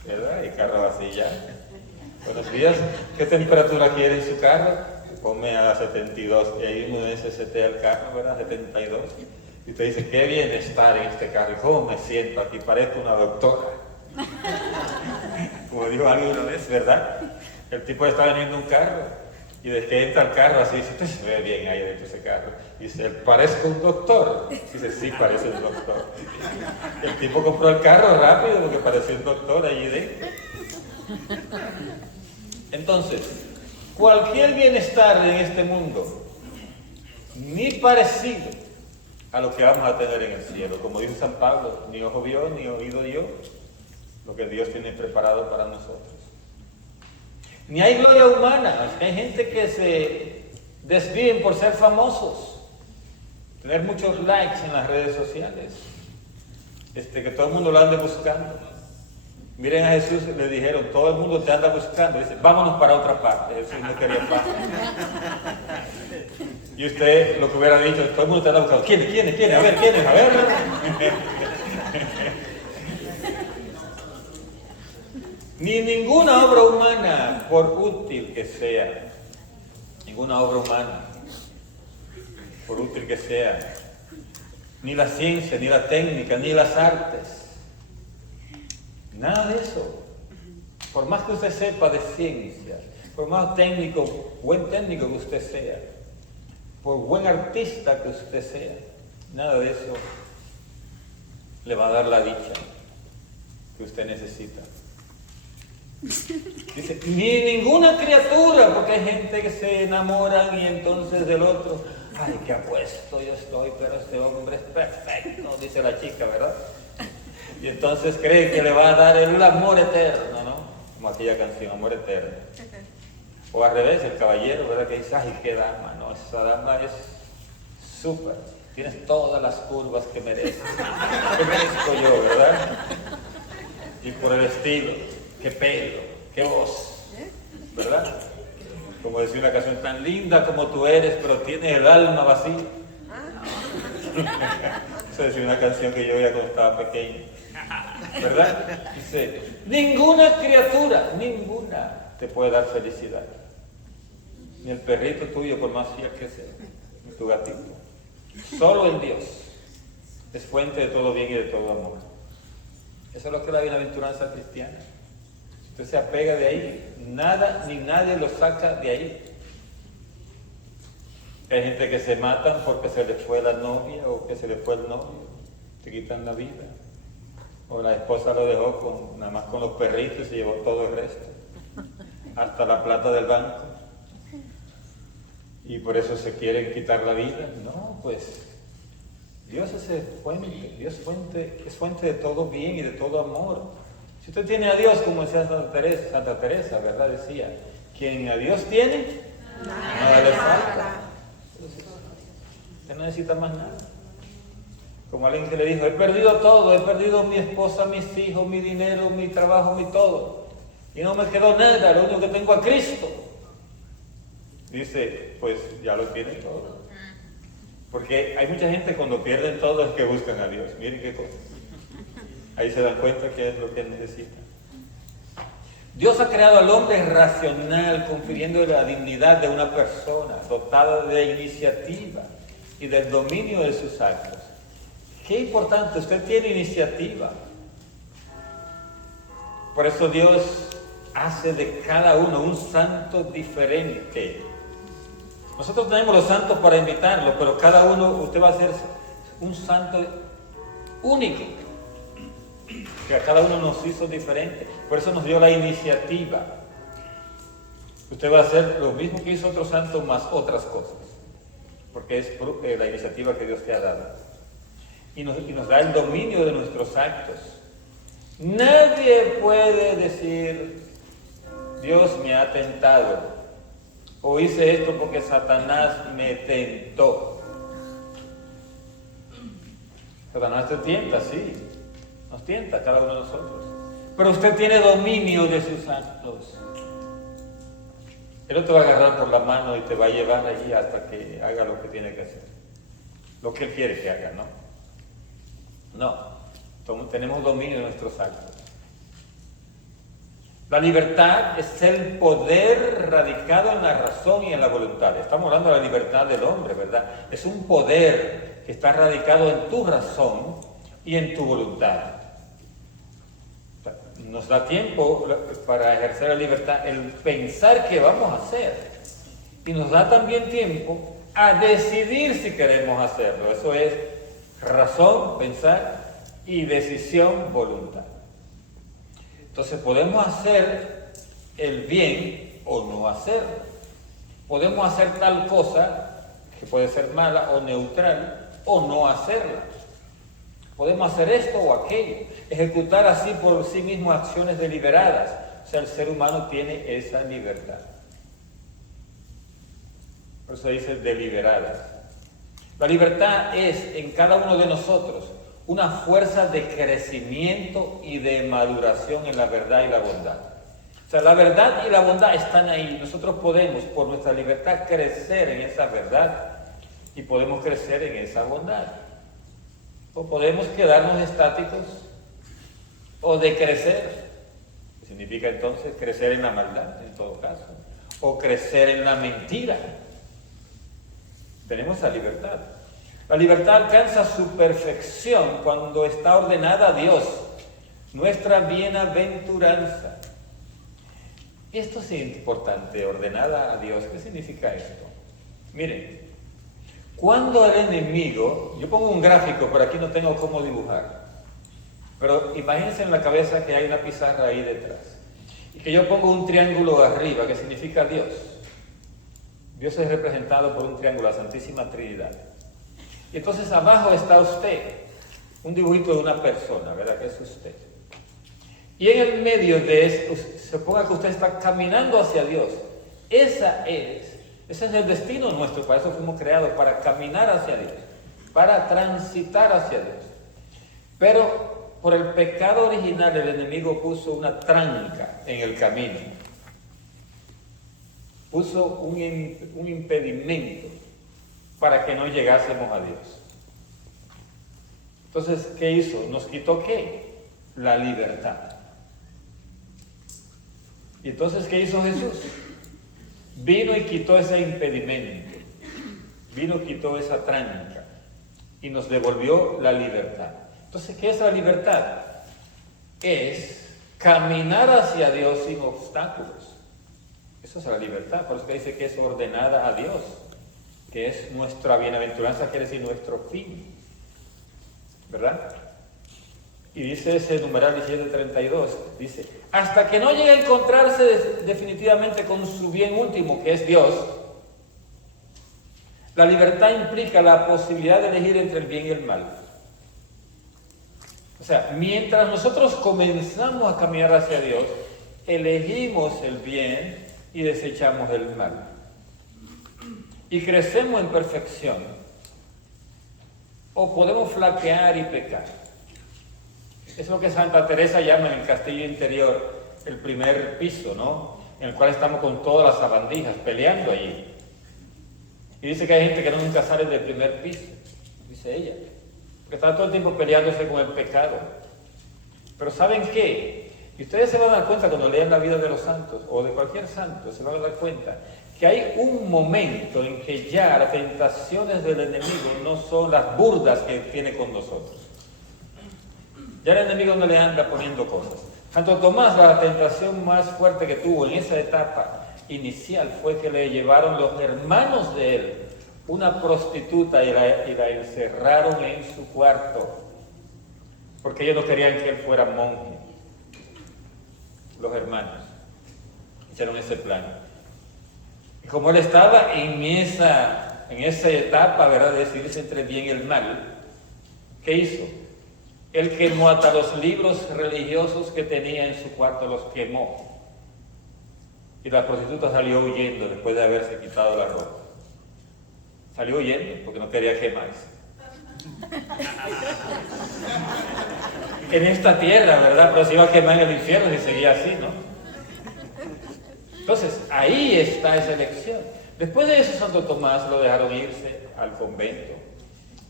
¿verdad? Y carro así ya. Buenos días, ¿qué temperatura quiere en su carro? Ponme a 72, y ahí uno se setea el carro, ¿verdad? 72. Y usted dice, qué bienestar en este carro, ¿y cómo me siento aquí? Parezco una doctora. Como dijo alguien una vez, ¿verdad? El tipo está vendiendo un carro y desde que entra al carro así dice, usted se ve bien ahí dentro de ese carro. Y dice, parezco un doctor. Dice, sí, parece un doctor. El tipo compró el carro rápido porque parecía un doctor allí dentro. Entonces, cualquier bienestar en este mundo, ni parecido a lo que vamos a tener en el cielo, como dice San Pablo, ni ojo vio, ni oído dio, lo que Dios tiene preparado para nosotros. Ni hay gloria humana, hay gente que se desviven por ser famosos, tener muchos likes en las redes sociales, que todo el mundo lo ande buscando. Miren a Jesús, le dijeron, todo el mundo te anda buscando, dice, vámonos para otra parte. Jesús no quería paz. Y usted lo que hubiera dicho, todo el mundo te anda buscando, ¿quiénes? A ver, ¿quiénes? A ver. Ni ninguna obra humana, por útil que sea, ninguna obra humana, por útil que sea, ni la ciencia, ni la técnica, ni las artes, nada de eso. Por más que usted sepa de ciencia, por más buen técnico que usted sea, por buen artista que usted sea, nada de eso le va a dar la dicha que usted necesita. Dice, ni ninguna criatura, porque hay gente que se enamoran y entonces del otro, ay, qué apuesto yo estoy, pero este hombre es perfecto, dice la chica, ¿verdad? Y entonces cree que le va a dar el amor eterno, ¿no? Como aquella canción, amor eterno. O al revés, el caballero, ¿verdad? Que dice, ay, qué dama, ¿no? Esa dama es súper, tienes todas las curvas que mereces. ¿Qué merezco yo, verdad? Y por el estilo, qué pelo, qué voz, ¿verdad? Como decía una canción, tan linda como tú eres, pero tienes el alma vacía. Esa es una canción que yo oía cuando estaba pequeño. ¿Verdad? Dice, ninguna criatura, ninguna te puede dar felicidad. Ni el perrito tuyo, por más fiel que sea, ni tu gatito. Solo en Dios es fuente de todo bien y de todo amor. Eso es lo que es la bienaventuranza cristiana. Usted se apega de ahí, nada ni nadie lo saca de ahí. Hay gente que se matan porque se les fue la novia o que se les fue el novio, te quitan la vida. O la esposa lo dejó nada más con los perritos y se llevó todo el resto, hasta la plata del banco. Y por eso se quieren quitar la vida. No, pues Dios es fuente, Dios es fuente de todo bien y de todo amor. Si usted tiene a Dios, como decía Santa Teresa, ¿verdad? Decía, quien a Dios tiene, nada le falta. Usted no necesita más nada. Como alguien que le dijo, he perdido todo, he perdido mi esposa, mis hijos, mi dinero, mi trabajo, mi todo. Y no me quedó nada, lo único que tengo a Cristo. Dice, pues ya lo tienen todo. Porque hay mucha gente cuando pierden todo es que buscan a Dios. Miren qué cosa. Ahí se dan cuenta que es lo que necesitan. Dios ha creado al hombre racional, confiriéndole la dignidad de una persona, dotada de iniciativa y del dominio de sus actos. Qué importante, usted tiene iniciativa. Por eso Dios hace de cada uno un santo diferente. Nosotros tenemos los santos para invitarlos, pero cada uno, usted va a ser un santo único, que a cada uno nos hizo diferente. Por eso nos dio la iniciativa. Usted va a hacer lo mismo que hizo otro santo, más otras cosas, porque es la iniciativa que Dios te ha dado. Y nos da el dominio de nuestros actos. Nadie puede decir, Dios me ha tentado, o hice esto porque Satanás me tentó. Satanás te tienta, sí, nos tienta a cada uno de nosotros. Pero usted tiene dominio de sus actos. Él no te va a agarrar por la mano y te va a llevar allí hasta que haga lo que tiene que hacer. Lo que Él quiere que haga, ¿no? No, tenemos dominio de nuestros actos. La libertad es el poder radicado en la razón y en la voluntad. Estamos hablando de la libertad del hombre, ¿verdad? Es un poder que está radicado en tu razón y en tu voluntad. Nos da tiempo para ejercer la libertad, el pensar qué vamos a hacer. Y nos da también tiempo a decidir si queremos hacerlo. Eso es razón, pensar y decisión, voluntad. Entonces podemos hacer el bien o no hacerlo. Podemos hacer tal cosa que puede ser mala o neutral o no hacerla. Podemos hacer esto o aquello, ejecutar así por sí mismo acciones deliberadas. O sea, el ser humano tiene esa libertad. Por eso dice deliberadas. La libertad es en cada uno de nosotros una fuerza de crecimiento y de maduración en la verdad y la bondad. O sea, la verdad y la bondad están ahí. Nosotros podemos, por nuestra libertad, crecer en esa verdad y podemos crecer en esa bondad. O podemos quedarnos estáticos o decrecer. Significa entonces crecer en la maldad, en todo caso. O crecer en la mentira. Tenemos la libertad. La libertad alcanza su perfección cuando está ordenada a Dios, nuestra bienaventuranza. Y esto es importante, ordenada a Dios. ¿Qué significa esto? Miren, cuando el enemigo, yo pongo un gráfico, pero aquí no tengo cómo dibujar, pero imagínense en la cabeza que hay una pizarra ahí detrás, y que yo pongo un triángulo arriba, que significa Dios. Dios es representado por un triángulo, la Santísima Trinidad. Y entonces abajo está usted, un dibujito de una persona, ¿verdad? Que es usted. Y en el medio de eso, se ponga que usted está caminando hacia Dios. Ese es el destino nuestro, para eso fuimos creados, para caminar hacia Dios, para transitar hacia Dios. Pero por el pecado original el enemigo puso una tranca en el camino. Puso un impedimento para que no llegásemos a Dios. Entonces, ¿qué hizo? ¿Nos quitó qué? La libertad. ¿Y entonces qué hizo Jesús? Vino y quitó ese impedimento. Vino y quitó esa tranca. Y nos devolvió la libertad. Entonces, ¿qué es la libertad? Es caminar hacia Dios sin obstáculos. Eso es la libertad. Por eso que dice que es ordenada a Dios. Que es nuestra bienaventuranza, quiere decir nuestro fin. ¿Verdad? Y dice ese numeral 1732, dice, hasta que no llegue a encontrarse definitivamente con su bien último, que es Dios, la libertad implica la posibilidad de elegir entre el bien y el mal. O sea, mientras nosotros comenzamos a caminar hacia Dios, elegimos el bien y desechamos el mal. Y crecemos en perfección. O podemos flaquear y pecar. Es lo que Santa Teresa llama en el castillo interior el primer piso, ¿no? En el cual estamos con todas las sabandijas peleando allí. Y dice que hay gente que no nunca sale del primer piso, dice ella, porque está todo el tiempo peleándose con el pecado. Pero ¿saben qué? Y ustedes se van a dar cuenta cuando lean la vida de los santos, o de cualquier santo, se van a dar cuenta que hay un momento en que ya las tentaciones del enemigo no son las burdas que tiene con nosotros. Ya el enemigo no le anda poniendo cosas. Santo Tomás, la tentación más fuerte que tuvo en esa etapa inicial fue que le llevaron los hermanos de él una prostituta y la encerraron en su cuarto, porque ellos no querían que él fuera monje. Los hermanos hicieron ese plan. Y como él estaba en esa etapa, ¿verdad?, de decidirse entre el bien y el mal, ¿qué hizo? Él quemó hasta los libros religiosos que tenía en su cuarto, los quemó. Y la prostituta salió huyendo después de haberse quitado la ropa. Salió huyendo porque no quería quemarse. En esta tierra, ¿verdad? Pero se iba a quemar en el infierno si seguía así, ¿no? Entonces, ahí está esa elección. Después de eso, Santo Tomás lo dejaron irse al convento.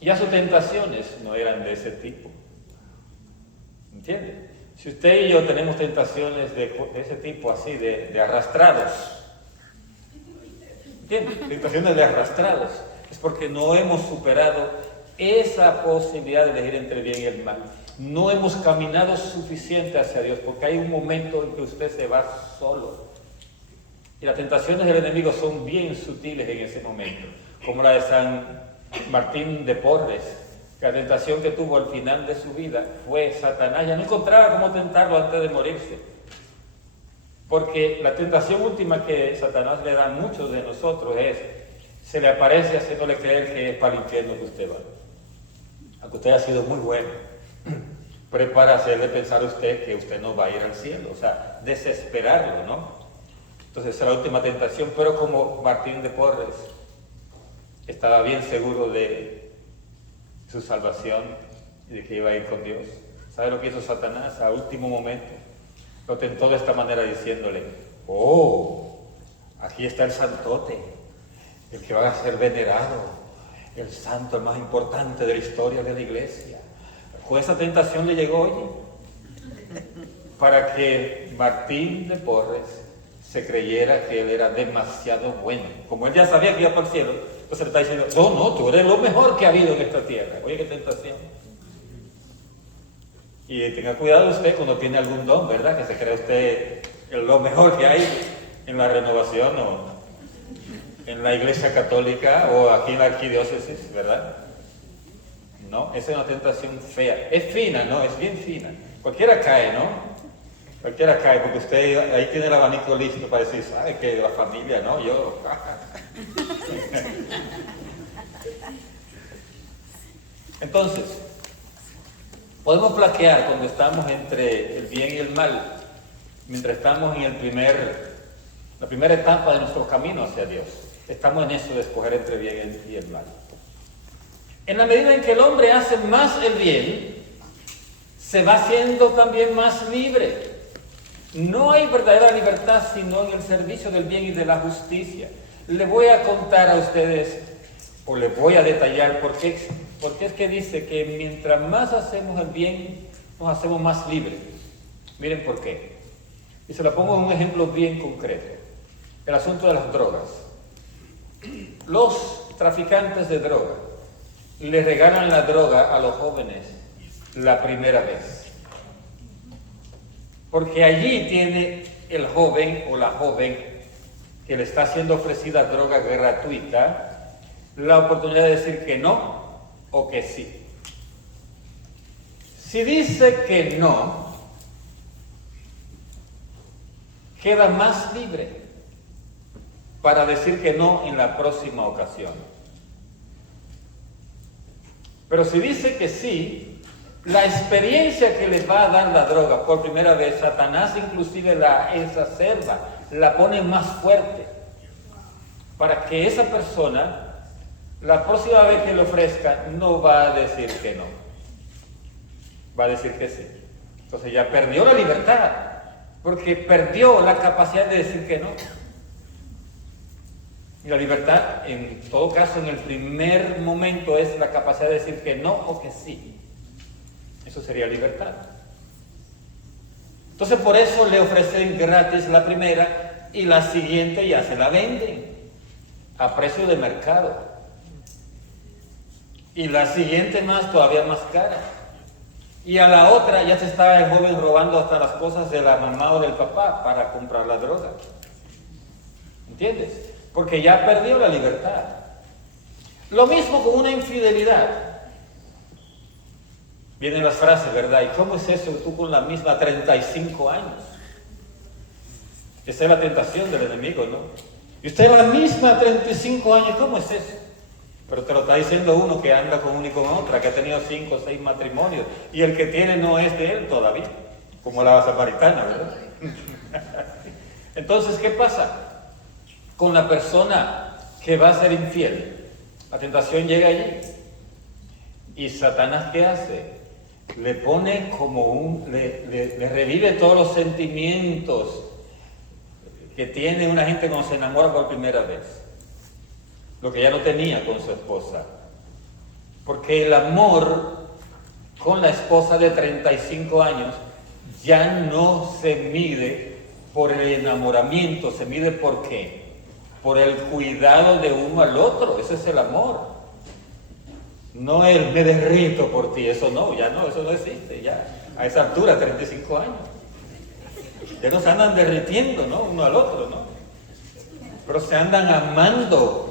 Y ya sus tentaciones no eran de ese tipo. ¿Entiende? Si usted y yo tenemos tentaciones de ese tipo así, de arrastrados, ¿entiende? Tentaciones de arrastrados, es porque no hemos superado esa posibilidad de elegir entre el bien y el mal. No hemos caminado suficiente hacia Dios, porque hay un momento en que usted se va solo. Y las tentaciones del enemigo son bien sutiles en ese momento, como la de San Martín de Porres. La tentación que tuvo al final de su vida fue Satanás. Ya no encontraba cómo tentarlo antes de morirse. Porque la tentación última que Satanás le da a muchos de nosotros es, se le aparece haciéndole creer que es para el infierno que usted va. Aunque usted ha sido muy bueno, pero es para hacerle pensar a usted que usted no va a ir al cielo. O sea, desesperarlo, ¿no? Entonces esa es la última tentación. Pero como Martín de Porres estaba bien seguro de su salvación y de que iba a ir con Dios, ¿sabe lo que hizo Satanás a último momento? Lo tentó de esta manera diciéndole, oh, aquí está el santote, el que va a ser venerado, el santo más importante de la historia de la iglesia. Con esa tentación le llegó, oye, para que Martín de Porres se creyera que él era demasiado bueno. Como él ya sabía que iba para el cielo, entonces le está diciendo, no, tú eres lo mejor que ha habido en esta tierra. Oye, qué tentación. Y tenga cuidado usted cuando tiene algún don, ¿verdad? Que se cree usted lo mejor que hay en la renovación o en la iglesia católica o aquí en la arquidiócesis, ¿verdad? No, esa es una tentación fea. Es fina, ¿no? Es bien fina. Cualquiera cae, ¿no? Cualquiera cae, porque usted ahí tiene el abanico listo para decir, ¿sabe que la familia, no? Yo. Entonces, podemos flaquear cuando estamos entre el bien y el mal, mientras estamos en la primera etapa de nuestro camino hacia Dios. Estamos en eso de escoger entre el bien y el mal. En la medida en que el hombre hace más el bien, se va haciendo también más libre. No hay verdadera libertad sino en el servicio del bien y de la justicia. Le voy a contar a ustedes o les voy a detallar por qué es que dice que mientras más hacemos el bien, nos hacemos más libres. Miren por qué. Y se lo pongo en un ejemplo bien concreto. El asunto de las drogas. Los traficantes de droga le regalan la droga a los jóvenes la primera vez. Porque allí tiene el joven o la joven que le está siendo ofrecida droga gratuita la oportunidad de decir que no o que sí. Si dice que no, queda más libre para decir que no en la próxima ocasión. Pero si dice que sí, la experiencia que les va a dar la droga por primera vez, Satanás inclusive la exacerba, la pone más fuerte, para que esa persona, la próxima vez que le ofrezca, no va a decir que no, va a decir que sí. Entonces ya perdió la libertad, porque perdió la capacidad de decir que no. Y la libertad, en todo caso, en el primer momento es la capacidad de decir que no o que sí. Eso sería libertad. Entonces por eso le ofrecen gratis la primera y la siguiente ya se la venden a precio de mercado. Y la siguiente más, todavía más cara. Y a la otra ya se estaba el joven robando hasta las cosas de la mamá o del papá para comprar la droga. ¿Entiendes? Porque ya perdió la libertad. Lo mismo con una infidelidad. Vienen las frases, ¿verdad? ¿Y cómo es eso tú con la misma 35 años? Esa es la tentación del enemigo, ¿no? Y usted la misma 35 años, ¿cómo es eso? Pero te lo está diciendo uno que anda con una y con otra, que ha tenido 5 o 6 matrimonios, y el que tiene no es de él todavía, como la samaritana, ¿verdad? Entonces, ¿qué pasa con la persona que va a ser infiel? La tentación llega allí. ¿Y Satanás qué hace? Le pone como le revive todos los sentimientos que tiene una gente cuando se enamora por primera vez. Lo que ya no tenía con su esposa. Porque el amor con la esposa de 35 años ya no se mide por el enamoramiento, se mide por qué. Por el cuidado de uno al otro, ese es el amor. No el me derrito por ti, eso no, ya no, eso no existe, ya. A esa altura, 35 años. Ya no se andan derritiendo, ¿no? Uno al otro, ¿no? Pero se andan amando.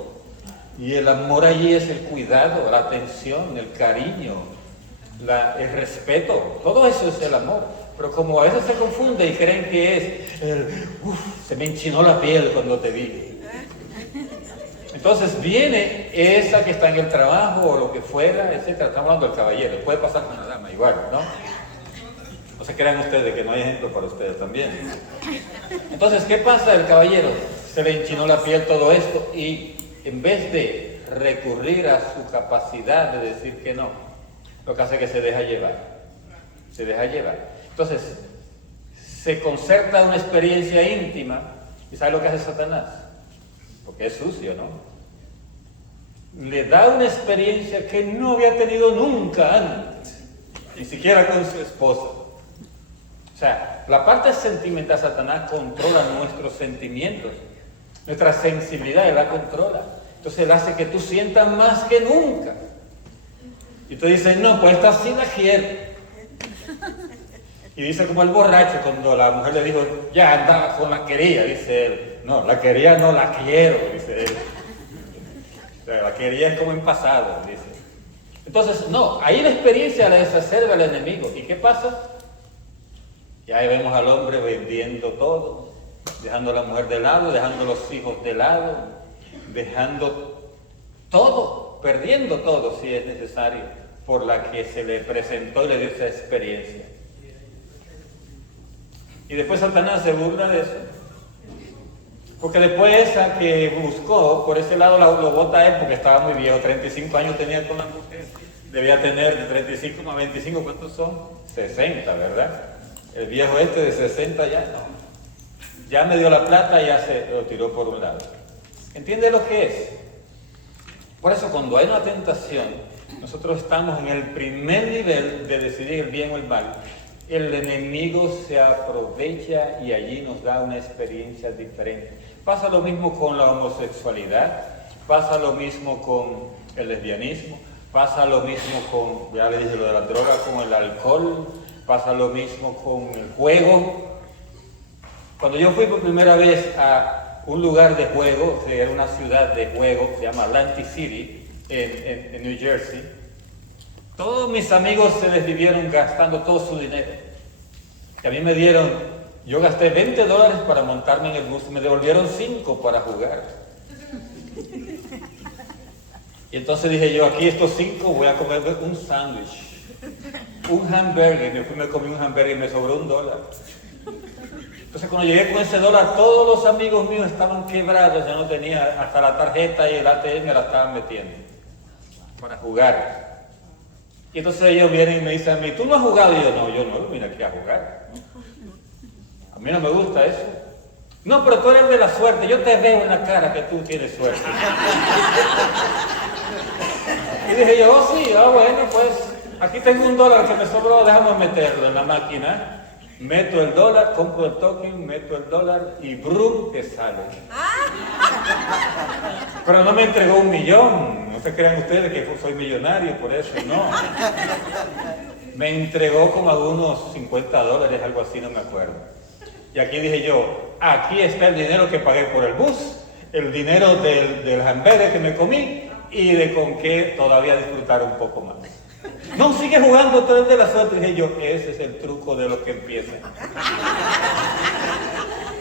Y el amor allí es el cuidado, la atención, el cariño, el respeto. Todo eso es el amor. Pero como a veces se confunde y creen que es se me enchinó la piel cuando te vi. Entonces viene esa que está en el trabajo o lo que fuera, etcétera. Estamos hablando del caballero, puede pasar con la dama igual, ¿no? No se crean ustedes que no hay ejemplo para ustedes también. Entonces, ¿qué pasa? El caballero se le enchinó la piel todo esto y en vez de recurrir a su capacidad de decir que no, lo que hace es que se deja llevar. Se deja llevar. Entonces, se concerta una experiencia íntima y ¿sabe lo que hace Satanás? Porque es sucio, ¿no? Le da una experiencia que no había tenido nunca antes, ni siquiera con su esposa. O sea, la parte sentimental, Satanás controla nuestros sentimientos, nuestra sensibilidad, él la controla. Entonces él hace que tú sientas más que nunca. Y tú dices, no, pues esta sí la quiero. Y dice como el borracho cuando la mujer le dijo, ya andaba con la quería, dice él. No, la quería no la quiero, dice él. O sea, la quería es como en pasado, dice. Entonces, no, ahí la experiencia la exacerba al enemigo. ¿Y qué pasa? Y ahí vemos al hombre vendiendo todo, dejando a la mujer de lado, dejando a los hijos de lado, dejando todo, perdiendo todo si es necesario, por la que se le presentó y le dio esa experiencia. Y después Satanás se burla de eso. Porque después esa que buscó, por ese lado lo bota él porque estaba muy viejo, 35 años tenía con la mujer. Debía tener de 35 a 25, ¿cuántos son? 60, ¿verdad? El viejo de 60 ya no. Ya me dio la plata y ya se lo tiró por un lado. ¿Entiende lo que es? Por eso cuando hay una tentación, nosotros estamos en el primer nivel de decidir el bien o el mal. El enemigo se aprovecha y allí nos da una experiencia diferente. Pasa lo mismo con la homosexualidad, pasa lo mismo con el lesbianismo, pasa lo mismo con, ya le dije lo de la droga, con el alcohol, pasa lo mismo con el juego. Cuando yo fui por primera vez a un lugar de juego, que era una ciudad de juego, se llama Atlantic City, en New Jersey, todos mis amigos se les vivieron gastando todo su dinero. Y a mí me dieron, yo gasté $20 para montarme en el bus y me devolvieron 5 para jugar. Y entonces dije yo, aquí estos 5 voy a comer un sándwich, un hamburger. Me comí un hamburger y me sobró $1. Entonces cuando llegué con ese $1, todos los amigos míos estaban quebrados, ya no tenía, hasta la tarjeta y el ATM me la estaban metiendo para jugar. Y entonces ellos vienen y me dicen a mí, ¿tú no has jugado? Y yo no vine aquí a jugar. A mí no me gusta eso. No, pero tú eres de la suerte, yo te veo en la cara que tú tienes suerte. Y dije yo, oh sí, bueno, pues aquí tengo $1 que me sobró, déjame meterlo en la máquina. Meto el $1, compro el token, meto el $1 y brum, que sale. Pero no me entregó 1 millón, no se crean ustedes que soy millonario por eso, no. Me entregó como algunos $50, algo así, no me acuerdo. Y aquí dije yo, aquí está el dinero que pagué por el bus, el dinero del hamburger que me comí y de con qué todavía disfrutar un poco más. No, sigue jugando, tú eres de la suerte. Dije yo, ese es el truco de los que empiezan.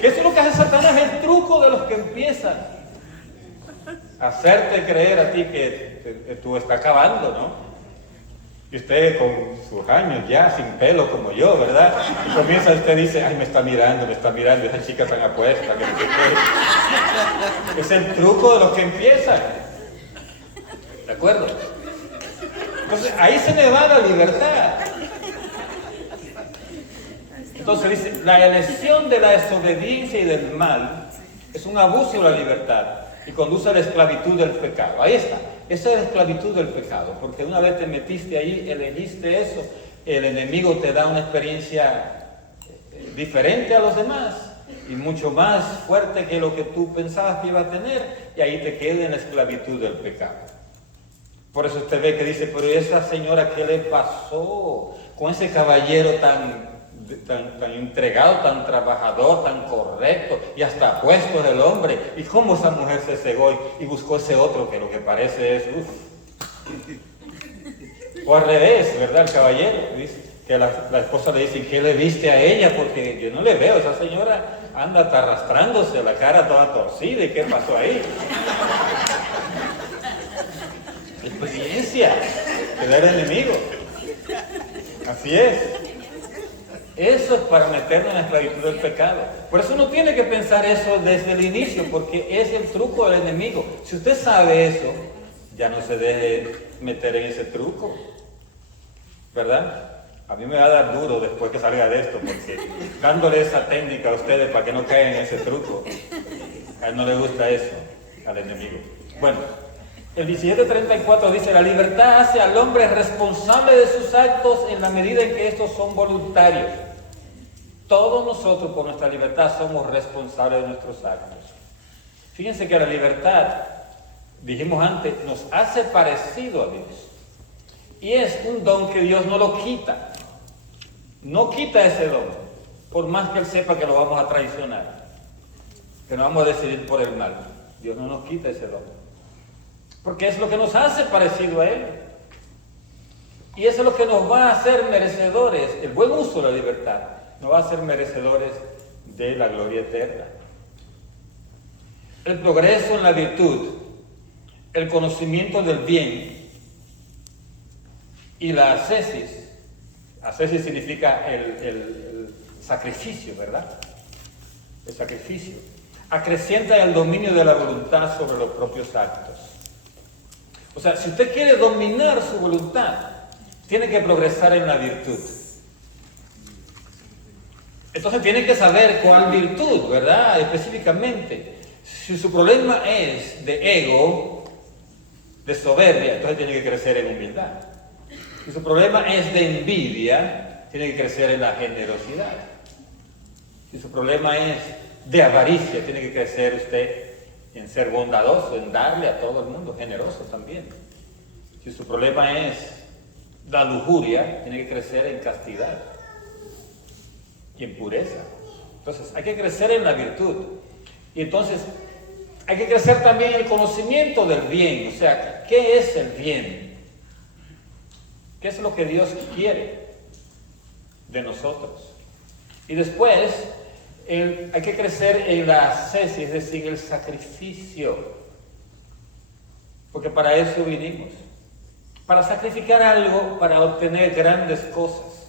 ¿Qué es lo que hace Satanás? El truco de los que empiezan. Hacerte creer a ti que tú estás acabando, ¿no? Y usted con sus años ya, sin pelo como yo, ¿verdad? Y comienza, usted dice, ay, me está mirando, esa chica tan apuesta. Que no sé qué. Es el truco de los que empiezan. ¿De acuerdo? Entonces, ahí se me va la libertad. Entonces dice, la elección de la desobediencia y del mal es un abuso de la libertad y conduce a la esclavitud del pecado. Ahí está, esa es la esclavitud del pecado, porque una vez te metiste ahí, elegiste eso, el enemigo te da una experiencia diferente a los demás y mucho más fuerte que lo que tú pensabas que iba a tener, y ahí te queda en la esclavitud del pecado. Por eso usted ve que dice, pero esa señora, ¿qué le pasó con ese caballero tan entregado, tan trabajador, tan correcto y hasta apuesto del hombre? ¿Y cómo esa mujer se cegó y buscó ese otro que lo que parece es, O al revés, ¿verdad? El caballero dice que la esposa le dice, ¿qué le viste a ella? Porque yo no le veo, esa señora anda arrastrándose, la cara toda torcida, ¿y qué pasó ahí? Experiencia que da el enemigo. Así es. Eso es para meternos en la esclavitud del pecado. Por eso uno tiene que pensar eso desde el inicio, porque es el truco del enemigo. Si usted sabe eso, ya no se deje meter en ese truco, ¿verdad? A mí me va a dar duro después que salga de esto, porque dándole esa técnica a ustedes para que no caigan en ese truco, a él no le gusta eso, al enemigo. Bueno, el 17:34 dice, la libertad hace al hombre responsable de sus actos en la medida en que estos son voluntarios. Todos nosotros por nuestra libertad somos responsables de nuestros actos. Fíjense que la libertad, dijimos antes, nos hace parecido a Dios. Y es un don que Dios no lo quita. No quita ese don, por más que Él sepa que lo vamos a traicionar, que nos vamos a decidir por el mal. Dios no nos quita ese don, porque es lo que nos hace parecido a Él. Y eso es lo que nos va a hacer merecedores, el buen uso de la libertad, nos va a hacer merecedores de la gloria eterna. El progreso en la virtud, el conocimiento del bien y la ascesis. Ascesis significa el sacrificio, ¿verdad? El sacrificio. Acrecienta el dominio de la voluntad sobre los propios actos. O sea, si usted quiere dominar su voluntad, tiene que progresar en la virtud. Entonces tiene que saber cuál virtud, ¿verdad? Específicamente. Si su problema es de ego, de soberbia, entonces tiene que crecer en humildad. Si su problema es de envidia, tiene que crecer en la generosidad. Si su problema es de avaricia, tiene que crecer usted en ser bondadoso, en darle a todo el mundo, generoso también. Si su problema es la lujuria, tiene que crecer en castidad y en pureza. Entonces, hay que crecer en la virtud. Y entonces, hay que crecer también en el conocimiento del bien. O sea, ¿qué es el bien? ¿Qué es lo que Dios quiere de nosotros? Y después, hay que crecer en la ascesis, es decir, el sacrificio. Porque para eso vinimos. Para sacrificar algo, para obtener grandes cosas.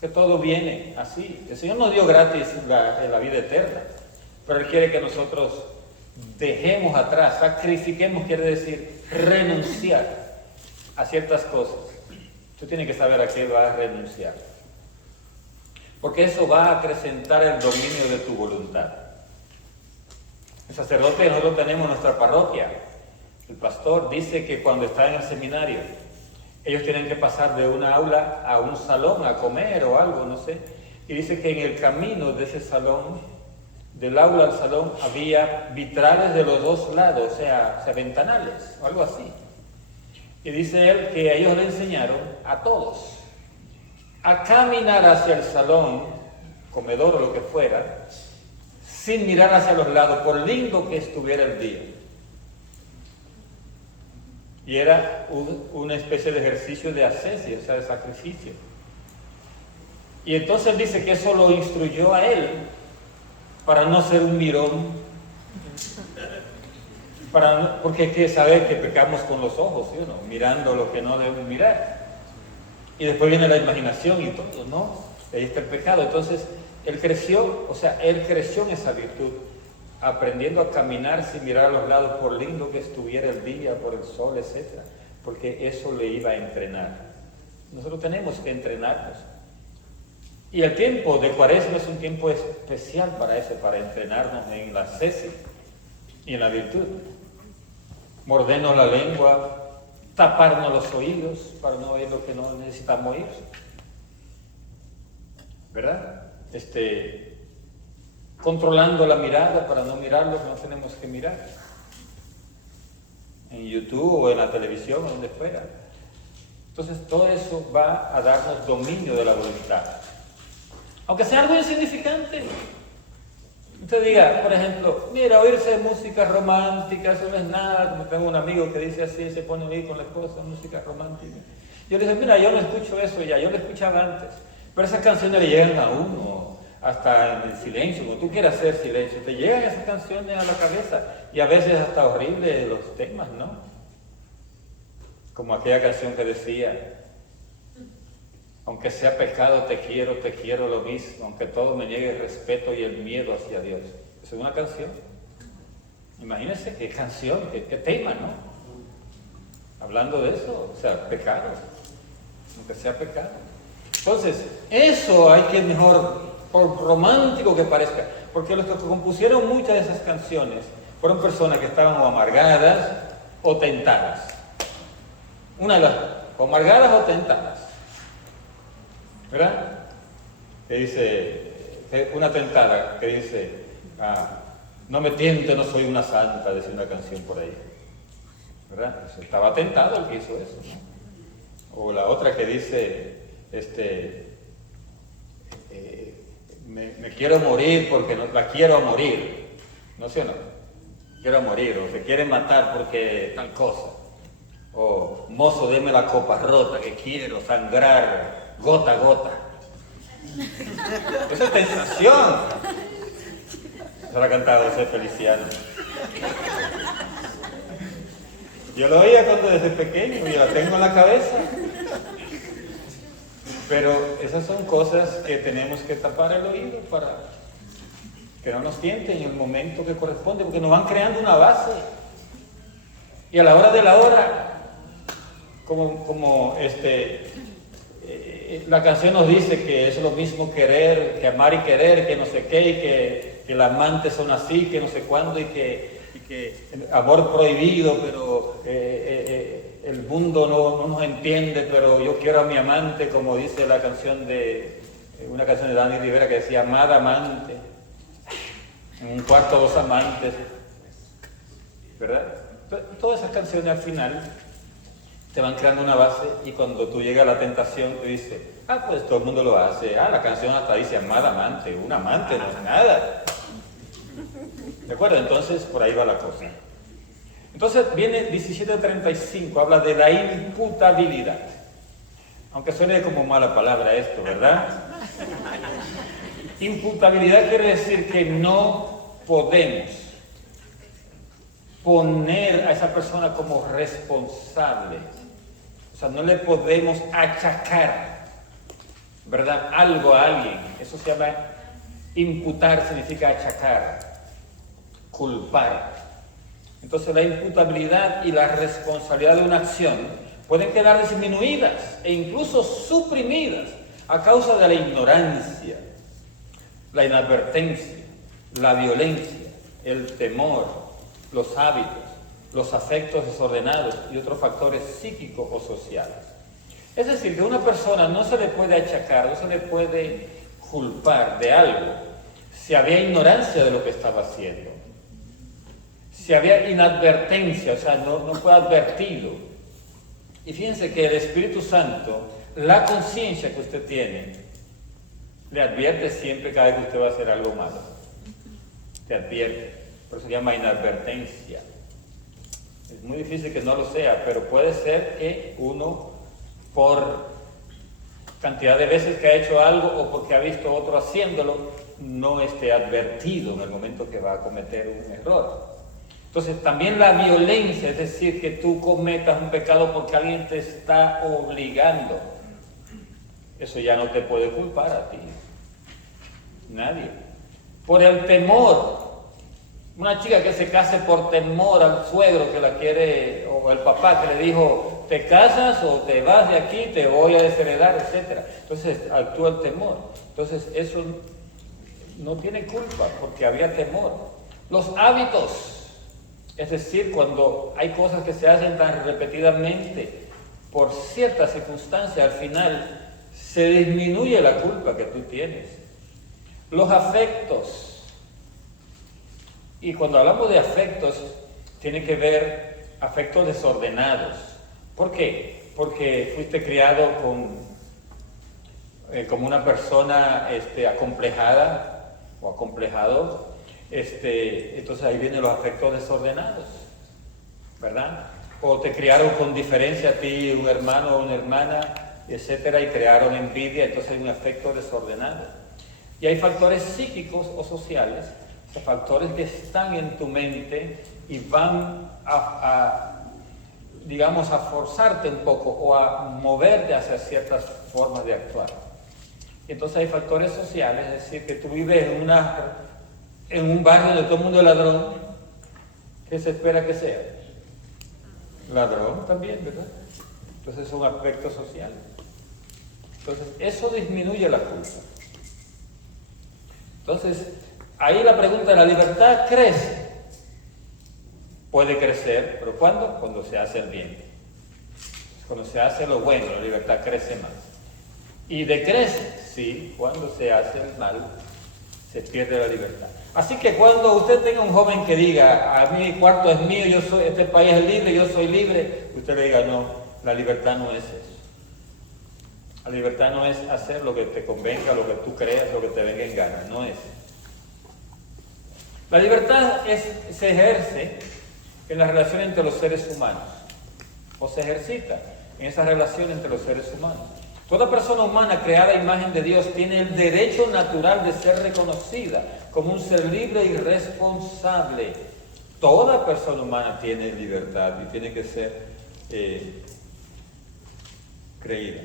Que todo viene así. El Señor nos dio gratis la vida eterna, pero Él quiere que nosotros dejemos atrás, sacrifiquemos, quiere decir renunciar a ciertas cosas. Tú tienes que saber a qué vas a renunciar, porque eso va a acrecentar el dominio de tu voluntad. El sacerdote que nosotros tenemos en nuestra parroquia, el pastor, dice que cuando está en el seminario, ellos tienen que pasar de una aula a un salón a comer o algo, no sé. Y dice que en el camino de ese salón, del aula al salón, había vitrales de los dos lados, o sea ventanales, o algo así. Y dice él que ellos le enseñaron a todos a caminar hacia el salón, comedor o lo que fuera, sin mirar hacia los lados, por lindo que estuviera el día. Y era una especie de ejercicio de ascesia, o sea, de sacrificio. Y entonces él dice que eso lo instruyó a él para no ser un mirón, porque hay que saber que pecamos con los ojos, ¿sí o no? Mirando lo que no debemos mirar. Y después viene la imaginación y todo, ¿no? Ahí está el pecado. Entonces, él creció en esa virtud, aprendiendo a caminar sin mirar a los lados, por lindo que estuviera el día, por el sol, etc. Porque eso le iba a entrenar. Nosotros tenemos que entrenarnos. Y el tiempo de Cuaresma es un tiempo especial para eso, para entrenarnos en la ascesis y en la virtud. Mordernos la lengua, taparnos los oídos para no oír lo que no necesitamos oír. ¿Verdad? Controlando la mirada para no mirar lo que no tenemos que mirar. En YouTube o en la televisión o donde fuera. Entonces todo eso va a darnos dominio de la voluntad. Aunque sea algo insignificante. Usted diga, por ejemplo, mira, oírse música romántica, eso no es nada. Como tengo un amigo que dice así, se pone ahí con la esposa, música romántica. Yo le digo, mira, yo no escucho eso ya, yo lo escuchaba antes. Pero esas canciones le llegan a uno, hasta en el silencio, cuando tú quieras hacer silencio, te llegan esas canciones a la cabeza. Y a veces hasta horribles los temas, ¿no? Como aquella canción que decía, aunque sea pecado, te quiero lo mismo, aunque todo me niegue el respeto y el miedo hacia Dios. Esa es una canción. Imagínense qué canción, qué tema, ¿no? Hablando de eso, o sea, pecado, aunque sea pecado. Entonces, eso hay que mejor, por romántico que parezca, porque los que compusieron muchas de esas canciones fueron personas que estaban o amargadas o tentadas. Una de las, o amargadas o tentadas. ¿Verdad? Que dice, una tentada que dice, no me tiente, no soy una santa, decía una canción por ahí. ¿Verdad? Pues estaba tentado el que hizo eso, ¿no? O la otra que dice, me quiero morir porque no, la quiero morir. ¿No sé o no? Quiero morir, o se quiere matar porque tal cosa. O mozo, deme la copa rota que quiero sangrar gota a gota. Esa es tentación. Eso la ha cantado José Feliciano. Yo lo oía cuando desde pequeño y la tengo en la cabeza. Pero esas son cosas que tenemos que tapar el oído para que no nos tienten en el momento que corresponde, porque nos van creando una base. Y a la hora de la hora, la canción nos dice que es lo mismo querer, que amar y querer, que no sé qué, y que el amante son así, que no sé cuándo, y y que amor prohibido, pero el mundo no nos entiende, pero yo quiero a mi amante, como dice la canción una canción de Dani Rivera que decía, amada amante, en un cuarto 2 amantes, ¿verdad? Todas esas canciones al final te van creando una base y cuando tú llegas a la tentación te dices, pues todo el mundo lo hace, la canción hasta dice amada amante, un amante no es nada. ¿De acuerdo? Entonces por ahí va la cosa. Entonces viene 17:35, habla de la imputabilidad. Aunque suene como mala palabra esto, ¿verdad? Imputabilidad quiere decir que no podemos poner a esa persona como responsable. O sea, no le podemos achacar, ¿verdad?, algo a alguien. Eso se llama imputar, significa achacar, culpar. Entonces la imputabilidad y la responsabilidad de una acción pueden quedar disminuidas e incluso suprimidas a causa de la ignorancia, la inadvertencia, la violencia, el temor, los hábitos, los afectos desordenados y otros factores psíquicos o sociales. Es decir, que a una persona no se le puede achacar, no se le puede culpar de algo si había ignorancia de lo que estaba haciendo, si había inadvertencia, o sea, no fue advertido. Y fíjense que el Espíritu Santo, la conciencia que usted tiene, le advierte siempre cada vez que usted va a hacer algo malo. Te advierte. Por eso se llama inadvertencia. Es muy difícil que no lo sea, pero puede ser que uno, por cantidad de veces que ha hecho algo o porque ha visto otro haciéndolo, no esté advertido en el momento que va a cometer un error. Entonces también la violencia, es decir, que tú cometas un pecado porque alguien te está obligando, eso ya no te puede culpar a ti, nadie. Por el temor, una chica que se case por temor al suegro que la quiere, o el papá que le dijo, te casas o te vas de aquí, te voy a desheredar, etc. Entonces actúa el temor. Entonces eso no tiene culpa porque había temor. Los hábitos, es decir, cuando hay cosas que se hacen tan repetidamente por ciertas circunstancias, al final se disminuye la culpa que tú tienes. Los afectos, y cuando hablamos de afectos, tiene que ver afectos desordenados. ¿Por qué? Porque fuiste criado como una persona acomplejada o acomplejado. Entonces ahí vienen los afectos desordenados, ¿verdad? O te criaron con diferencia a ti, un hermano o una hermana, etcétera, y crearon envidia, entonces hay un afecto desordenado. Y hay factores psíquicos o sociales, o sea, factores que están en tu mente y van digamos, a forzarte un poco o a moverte hacia ciertas formas de actuar. Y entonces hay factores sociales, es decir, que tú vives en un barrio donde todo el mundo es ladrón, ¿qué se espera que sea? Ladrón también, ¿verdad? Entonces es un aspecto social. Entonces eso disminuye la culpa. Entonces, ahí la pregunta, ¿la libertad crece? Puede crecer, pero ¿cuándo? Cuando se hace el bien. Cuando se hace lo bueno, la libertad crece más. Y decrece, sí, cuando se hace el mal, se pierde la libertad. Así que cuando usted tenga un joven que diga, a mí mi cuarto es mío, este país es libre, yo soy libre, usted le diga, no, la libertad no es eso. La libertad no es hacer lo que te convenga, lo que tú creas, lo que te venga en gana, no es. La libertad se ejerce en la relación entre los seres humanos, o se ejercita en esa relación entre los seres humanos. Toda persona humana creada a imagen de Dios tiene el derecho natural de ser reconocida como un ser libre y responsable. Toda persona humana tiene libertad y tiene que ser creída.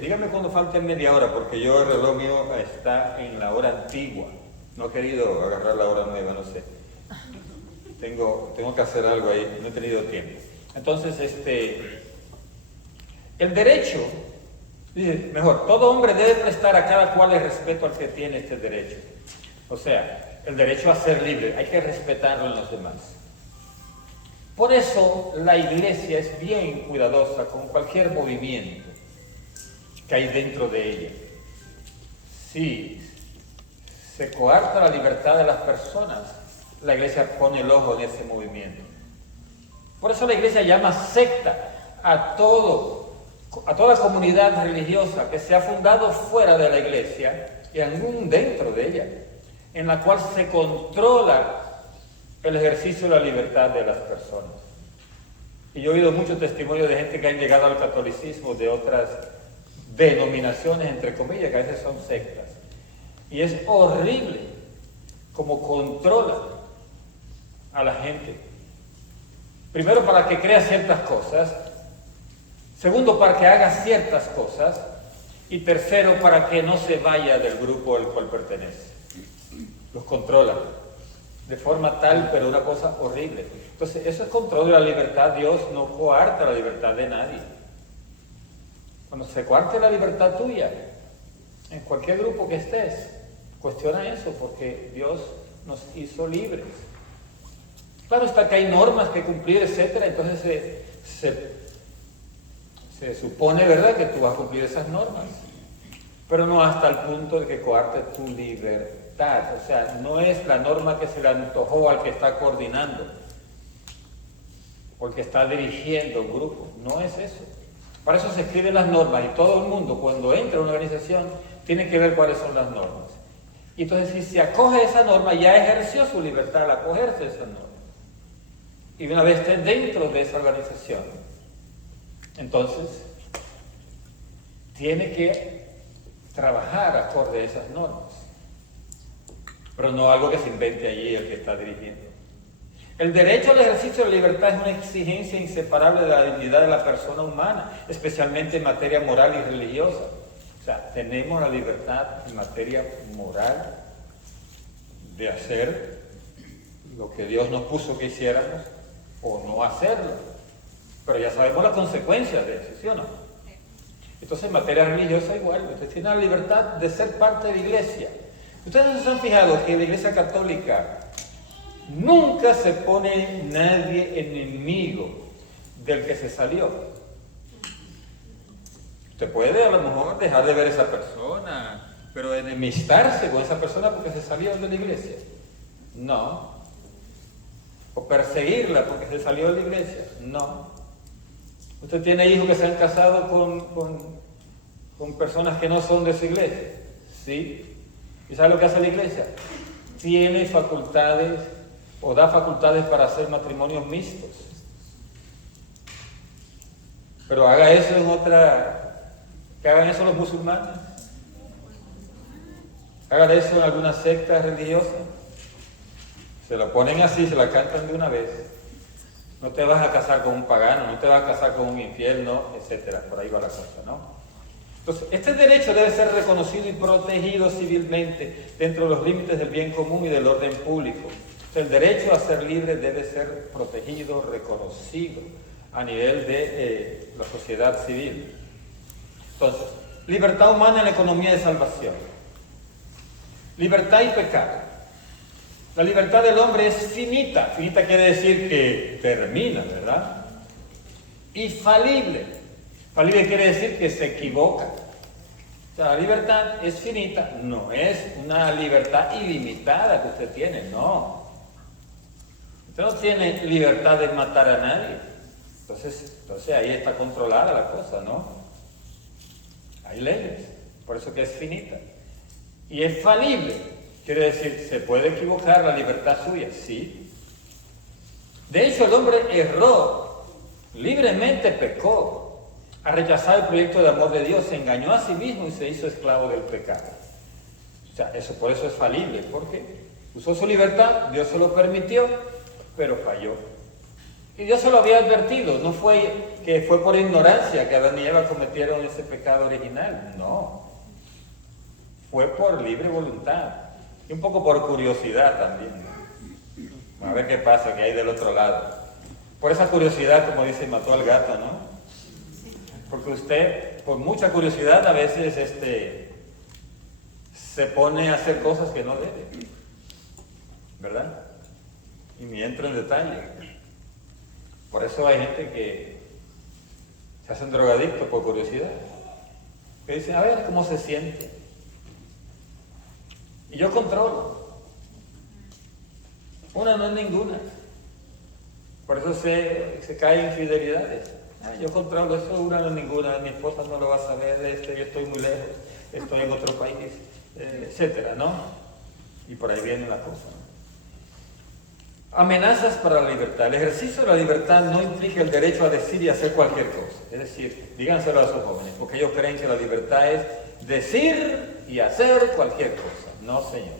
Dígame cuando falte media hora, porque yo el reloj mío está en la hora antigua. No he querido agarrar la hora nueva, no sé. Tengo que hacer algo ahí, no he tenido tiempo. Entonces, el derecho, mejor, todo hombre debe prestar a cada cual el respeto al que tiene este derecho. O sea, el derecho a ser libre, hay que respetarlo en los demás. Por eso la Iglesia es bien cuidadosa con cualquier movimiento que hay dentro de ella. Si se coarta la libertad de las personas, la Iglesia pone el ojo en ese movimiento. Por eso la Iglesia llama secta a toda comunidad religiosa que se ha fundado fuera de la Iglesia y aún dentro de ella, en la cual se controla el ejercicio de la libertad de las personas. Y yo he oído muchos testimonios de gente que han llegado al catolicismo de otras denominaciones, entre comillas, que a veces son sectas. Y es horrible cómo controlan a la gente. Primero, para que crea ciertas cosas. Segundo, para que haga ciertas cosas. Y tercero, para que no se vaya del grupo al cual pertenece. Los controlan de forma tal, pero una cosa horrible. Entonces, eso es control de la libertad. Dios no coarta la libertad de nadie. Cuando se coarte la libertad tuya, en cualquier grupo que estés, cuestiona eso, porque Dios nos hizo libres. Claro está que hay normas que cumplir, etcétera, entonces se supone, ¿verdad?, que tú vas a cumplir esas normas, pero no hasta el punto de que coarte tu libertad. O sea, no es la norma que se le antojó al que está coordinando o al que está dirigiendo un grupo, no es eso. Para eso se escriben las normas y todo el mundo, cuando entra a una organización, tiene que ver cuáles son las normas. Y entonces, si se acoge esa norma, ya ejerció su libertad al acogerse a esa norma. Y una vez esté dentro de esa organización, entonces tiene que trabajar acorde a esas normas, pero no algo que se invente allí el que está dirigiendo. El derecho al ejercicio de la libertad es una exigencia inseparable de la dignidad de la persona humana, especialmente en materia moral y religiosa. O sea, tenemos la libertad en materia moral de hacer lo que Dios nos puso que hiciéramos o no hacerlo. Pero ya sabemos las consecuencias de eso, ¿sí o no? Entonces, en materia religiosa igual, usted tiene la libertad de ser parte de la iglesia. Ustedes se han fijado que en la iglesia católica nunca se pone nadie enemigo del que se salió. Usted puede a lo mejor dejar de ver a esa persona, pero enemistarse con esa persona porque se salió de la iglesia. No. O perseguirla porque se salió de la iglesia. No. Usted tiene hijos que se han casado con personas que no son de su iglesia. ¿Sí? ¿Y sabe lo que hace la iglesia? Tiene facultades o da facultades para hacer matrimonios mixtos. Pero haga eso en que hagan eso los musulmanes. Hagan eso en alguna secta religiosa. Se lo ponen así, se la cantan de una vez. No te vas a casar con un pagano, no te vas a casar con un infiel, no, etcétera. Por ahí va la cosa, ¿no? Entonces, este derecho debe ser reconocido y protegido civilmente dentro de los límites del bien común y del orden público. El derecho a ser libre debe ser protegido, reconocido a nivel de la sociedad civil. Entonces, libertad humana en la economía de salvación. Libertad y pecado. La libertad del hombre es finita. Finita quiere decir que termina, ¿verdad? Y falible. Falible quiere decir que se equivoca. O sea, la libertad es finita, no es una libertad ilimitada que usted tiene, no. Usted no tiene libertad de matar a nadie. Entonces ahí está controlada la cosa, ¿no? Hay leyes, por eso que es finita. Y es falible, quiere decir, se puede equivocar la libertad suya, sí. De hecho, el hombre erró, libremente pecó, a rechazar el proyecto de amor de Dios, se engañó a sí mismo y se hizo esclavo del pecado. O sea, por eso es falible, porque usó su libertad, Dios se lo permitió, pero falló. Y Dios se lo había advertido, no fue que fue por ignorancia que Adán y Eva cometieron ese pecado original, no. Fue por libre voluntad y un poco por curiosidad también. A ver qué pasa, que hay del otro lado. Por esa curiosidad, como dice, mató al gato, ¿no? Porque usted, por mucha curiosidad, a veces se pone a hacer cosas que no debe. ¿verdad? Y ni entro en detalle. Por eso hay gente que se hacen drogadictos por curiosidad. Que dicen, a ver cómo se siente. Y yo controlo. Una no es ninguna. Por eso se caen infidelidades. Yo controlo eso, una no es ninguna, mi esposa no lo va a saber, yo estoy muy lejos, estoy en otro país, etcétera, ¿no? Y por ahí viene la cosa. Amenazas para la libertad. El ejercicio de la libertad no implica el derecho a decir y hacer cualquier cosa. Es decir, díganselo a sus jóvenes, porque ellos creen que la libertad es decir y hacer cualquier cosa. No, señor.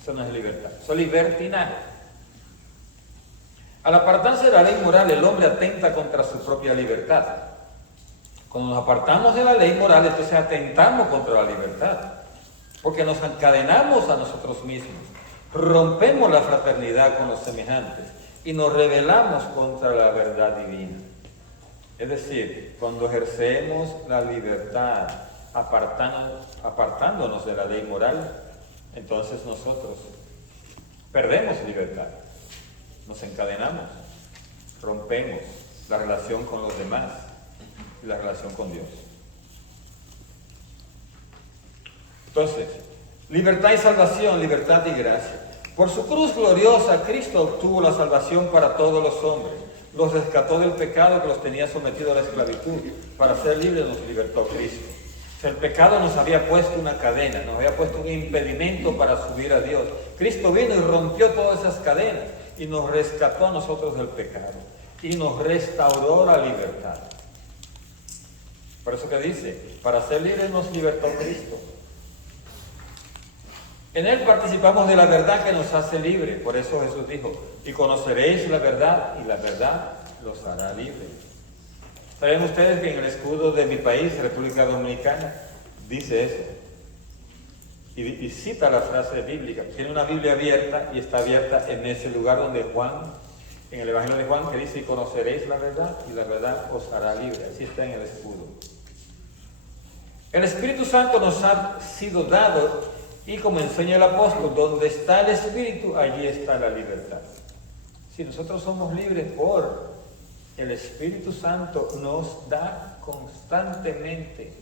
Eso no es libertad. Eso es libertinaje. Al apartarse de la ley moral, el hombre atenta contra su propia libertad. Cuando nos apartamos de la ley moral, entonces atentamos contra la libertad. Porque nos encadenamos a nosotros mismos. Rompemos la fraternidad con los semejantes y nos rebelamos contra la verdad divina. Es decir, cuando ejercemos la libertad apartándonos de la ley moral, entonces nosotros perdemos libertad, nos encadenamos, rompemos la relación con los demás y la relación con Dios. Entonces, libertad y salvación, libertad y gracia. Por su cruz gloriosa, Cristo obtuvo la salvación para todos los hombres. Los rescató del pecado que los tenía sometidos a la esclavitud. Para ser libres nos libertó Cristo. O sea, el pecado nos había puesto una cadena, nos había puesto un impedimento para subir a Dios. Cristo vino y rompió todas esas cadenas y nos rescató a nosotros del pecado. Y nos restauró la libertad. Por eso que dice, para ser libres nos libertó Cristo. En Él participamos de la verdad que nos hace libres. Por eso Jesús dijo, y conoceréis la verdad, y la verdad los hará libres. ¿Saben ustedes que en el escudo de mi país, República Dominicana, dice eso? Y cita la frase bíblica. Tiene una Biblia abierta y está abierta en ese lugar donde Juan, en el Evangelio de Juan, que dice, y conoceréis la verdad, y la verdad os hará libres. Así está en el escudo. El Espíritu Santo nos ha sido dado. Y como enseña el apóstol, donde está el Espíritu, allí está la libertad. Si nosotros somos libres por el Espíritu Santo, nos da constantemente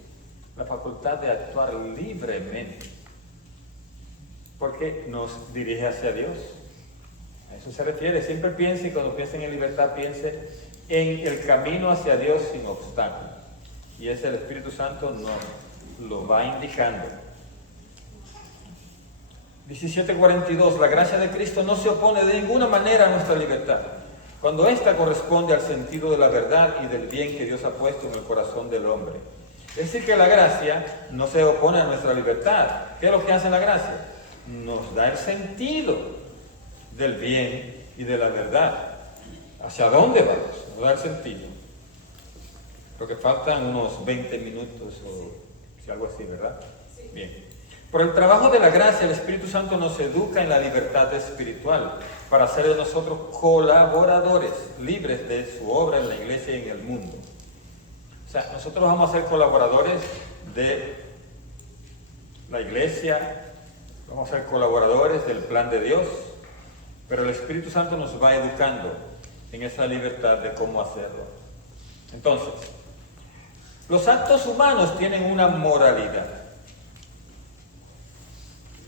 la facultad de actuar libremente, porque nos dirige hacia Dios. A eso se refiere. Siempre piense, y cuando piensen en libertad, piense en el camino hacia Dios sin obstáculos. Y ese el Espíritu Santo nos lo va indicando. 17:42, la gracia de Cristo no se opone de ninguna manera a nuestra libertad, cuando ésta corresponde al sentido de la verdad y del bien que Dios ha puesto en el corazón del hombre. Es decir, que la gracia no se opone a nuestra libertad. ¿Qué es lo que hace la gracia? Nos da el sentido del bien y de la verdad. ¿Hacia dónde vamos? Nos da el sentido. Porque faltan unos 20 minutos o si algo así, ¿verdad? Sí. Bien. Por el trabajo de la gracia, el Espíritu Santo nos educa en la libertad espiritual para ser de nosotros colaboradores libres de su obra en la iglesia y en el mundo. O sea, nosotros vamos a ser colaboradores de la iglesia, vamos a ser colaboradores del plan de Dios, pero el Espíritu Santo nos va educando en esa libertad de cómo hacerlo. Entonces, los actos humanos tienen una moralidad.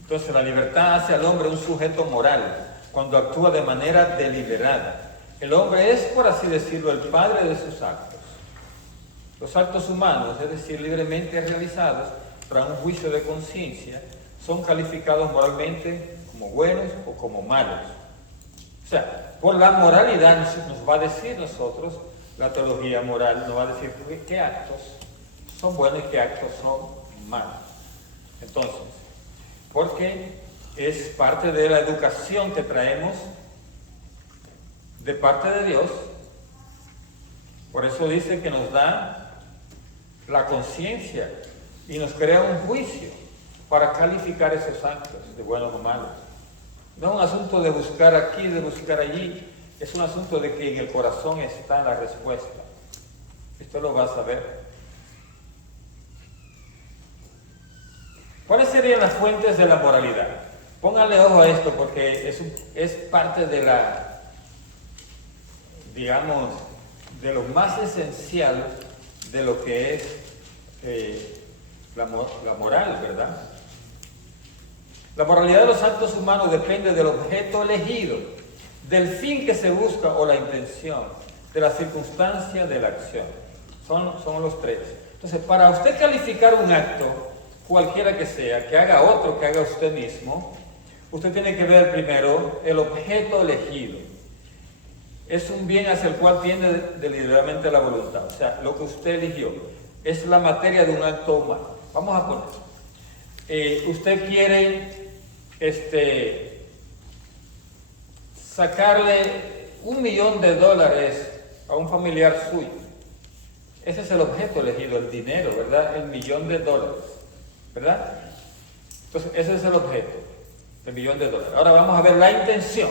Entonces la libertad hace al hombre un sujeto moral cuando actúa de manera deliberada. El hombre es, por así decirlo, el padre de sus actos. Los actos humanos, es decir, libremente realizados tras un juicio de conciencia, son calificados moralmente como buenos o como malos. O sea, por la moralidad nos va a decir nosotros, la teología moral nos va a decir qué actos son buenos y qué actos son malos. Entonces, porque es parte de la educación que traemos de parte de Dios. Por eso dice que nos da la conciencia y nos crea un juicio para calificar esos actos de buenos o malos. No es un asunto de buscar aquí, de buscar allí, es un asunto de que en el corazón está la respuesta. Esto lo vas a ver. ¿Cuáles serían las fuentes de la moralidad? Pónganle ojo a esto porque es parte de la, digamos, de lo más esencial de lo que es la moral, ¿verdad? La moralidad de los actos humanos depende del objeto elegido, del fin que se busca o la intención, de la circunstancia de la acción. Son los tres. Entonces, para usted calificar un acto, cualquiera que sea, que haga otro, que haga usted mismo, usted tiene que ver primero el objeto elegido. Es un bien hacia el cual tiende deliberadamente la voluntad. O sea, lo que usted eligió es la materia de un acto humano. Vamos a poner. Usted quiere sacarle $1.000.000 a un familiar suyo. Ese es el objeto elegido, el dinero, ¿verdad? El $1.000.000, ¿verdad? Entonces, ese es el objeto, el $1.000.000. Ahora vamos a ver la intención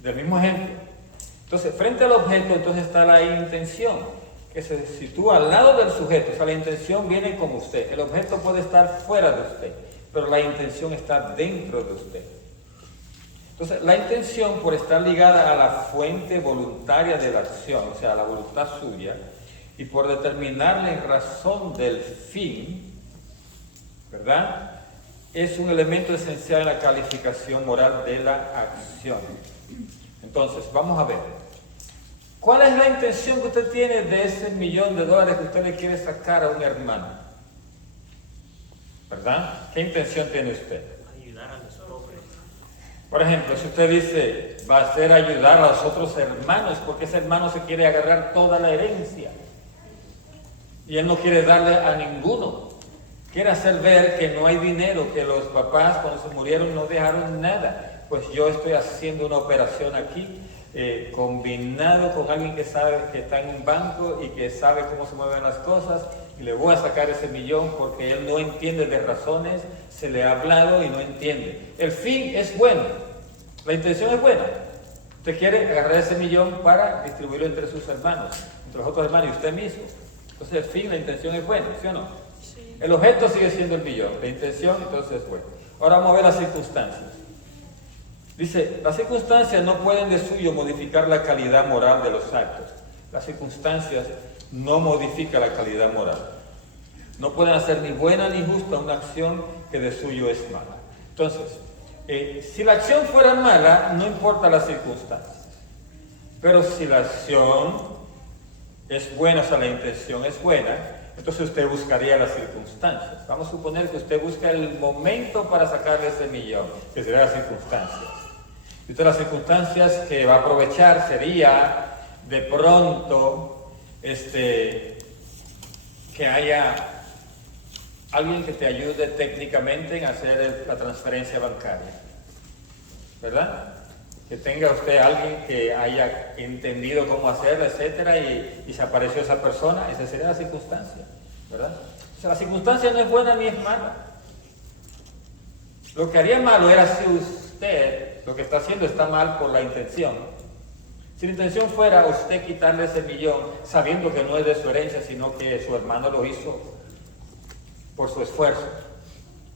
del mismo ejemplo. Entonces, frente al objeto, entonces está la intención, que se sitúa al lado del sujeto. O sea, la intención viene con usted. El objeto puede estar fuera de usted, pero la intención está dentro de usted. Entonces, la intención, por estar ligada a la fuente voluntaria de la acción, o sea, a la voluntad suya, y por determinarla en razón del fin, ¿verdad?, es un elemento esencial en la calificación moral de la acción. Entonces, vamos a ver. ¿Cuál es la intención que usted tiene de ese $1.000.000 que usted le quiere sacar a un hermano? ¿Verdad? ¿Qué intención tiene usted? Ayudar a los pobres. Por ejemplo, si usted dice, va a ser ayudar a los otros hermanos, porque ese hermano se quiere agarrar toda la herencia. Y él no quiere darle a ninguno. Quiere hacer ver que no hay dinero, que los papás cuando se murieron no dejaron nada. Pues yo estoy haciendo una operación aquí, combinado con alguien que sabe que está en un banco y que sabe cómo se mueven las cosas, y le voy a sacar ese $1.000.000 porque él no entiende de razones, se le ha hablado y no entiende. El fin es bueno, la intención es buena. Usted quiere agarrar ese $1.000.000 para distribuirlo entre sus hermanos, entre los otros hermanos y usted mismo. Entonces el fin, la intención es buena, ¿sí o no? Sí. El objeto sigue siendo el $1.000.000, la intención entonces es buena. Ahora vamos a ver las circunstancias. Dice, las circunstancias no pueden de suyo modificar la calidad moral de los actos. Las circunstancias no modifican la calidad moral. No pueden hacer ni buena ni justa una acción que de suyo es mala. Entonces, si la acción fuera mala, no importa las circunstancias. Pero si la acción es buena, o sea, la intención es buena, entonces usted buscaría las circunstancias. Vamos a suponer que usted busca el momento para sacarle ese $1.000.000, que serían las circunstancias. Entonces las circunstancias que va a aprovechar sería de pronto que haya alguien que te ayude técnicamente en hacer la transferencia bancaria, ¿verdad? Que tenga usted alguien que haya entendido cómo hacerlo, etcétera, y se apareció esa persona. Esa sería la circunstancia, ¿verdad? O sea, la circunstancia no es buena ni es mala. Lo que haría malo era si usted lo que está haciendo está mal por la intención. Si la intención fuera usted quitarle ese $1.000.000 sabiendo que no es de su herencia, sino que su hermano lo hizo por su esfuerzo,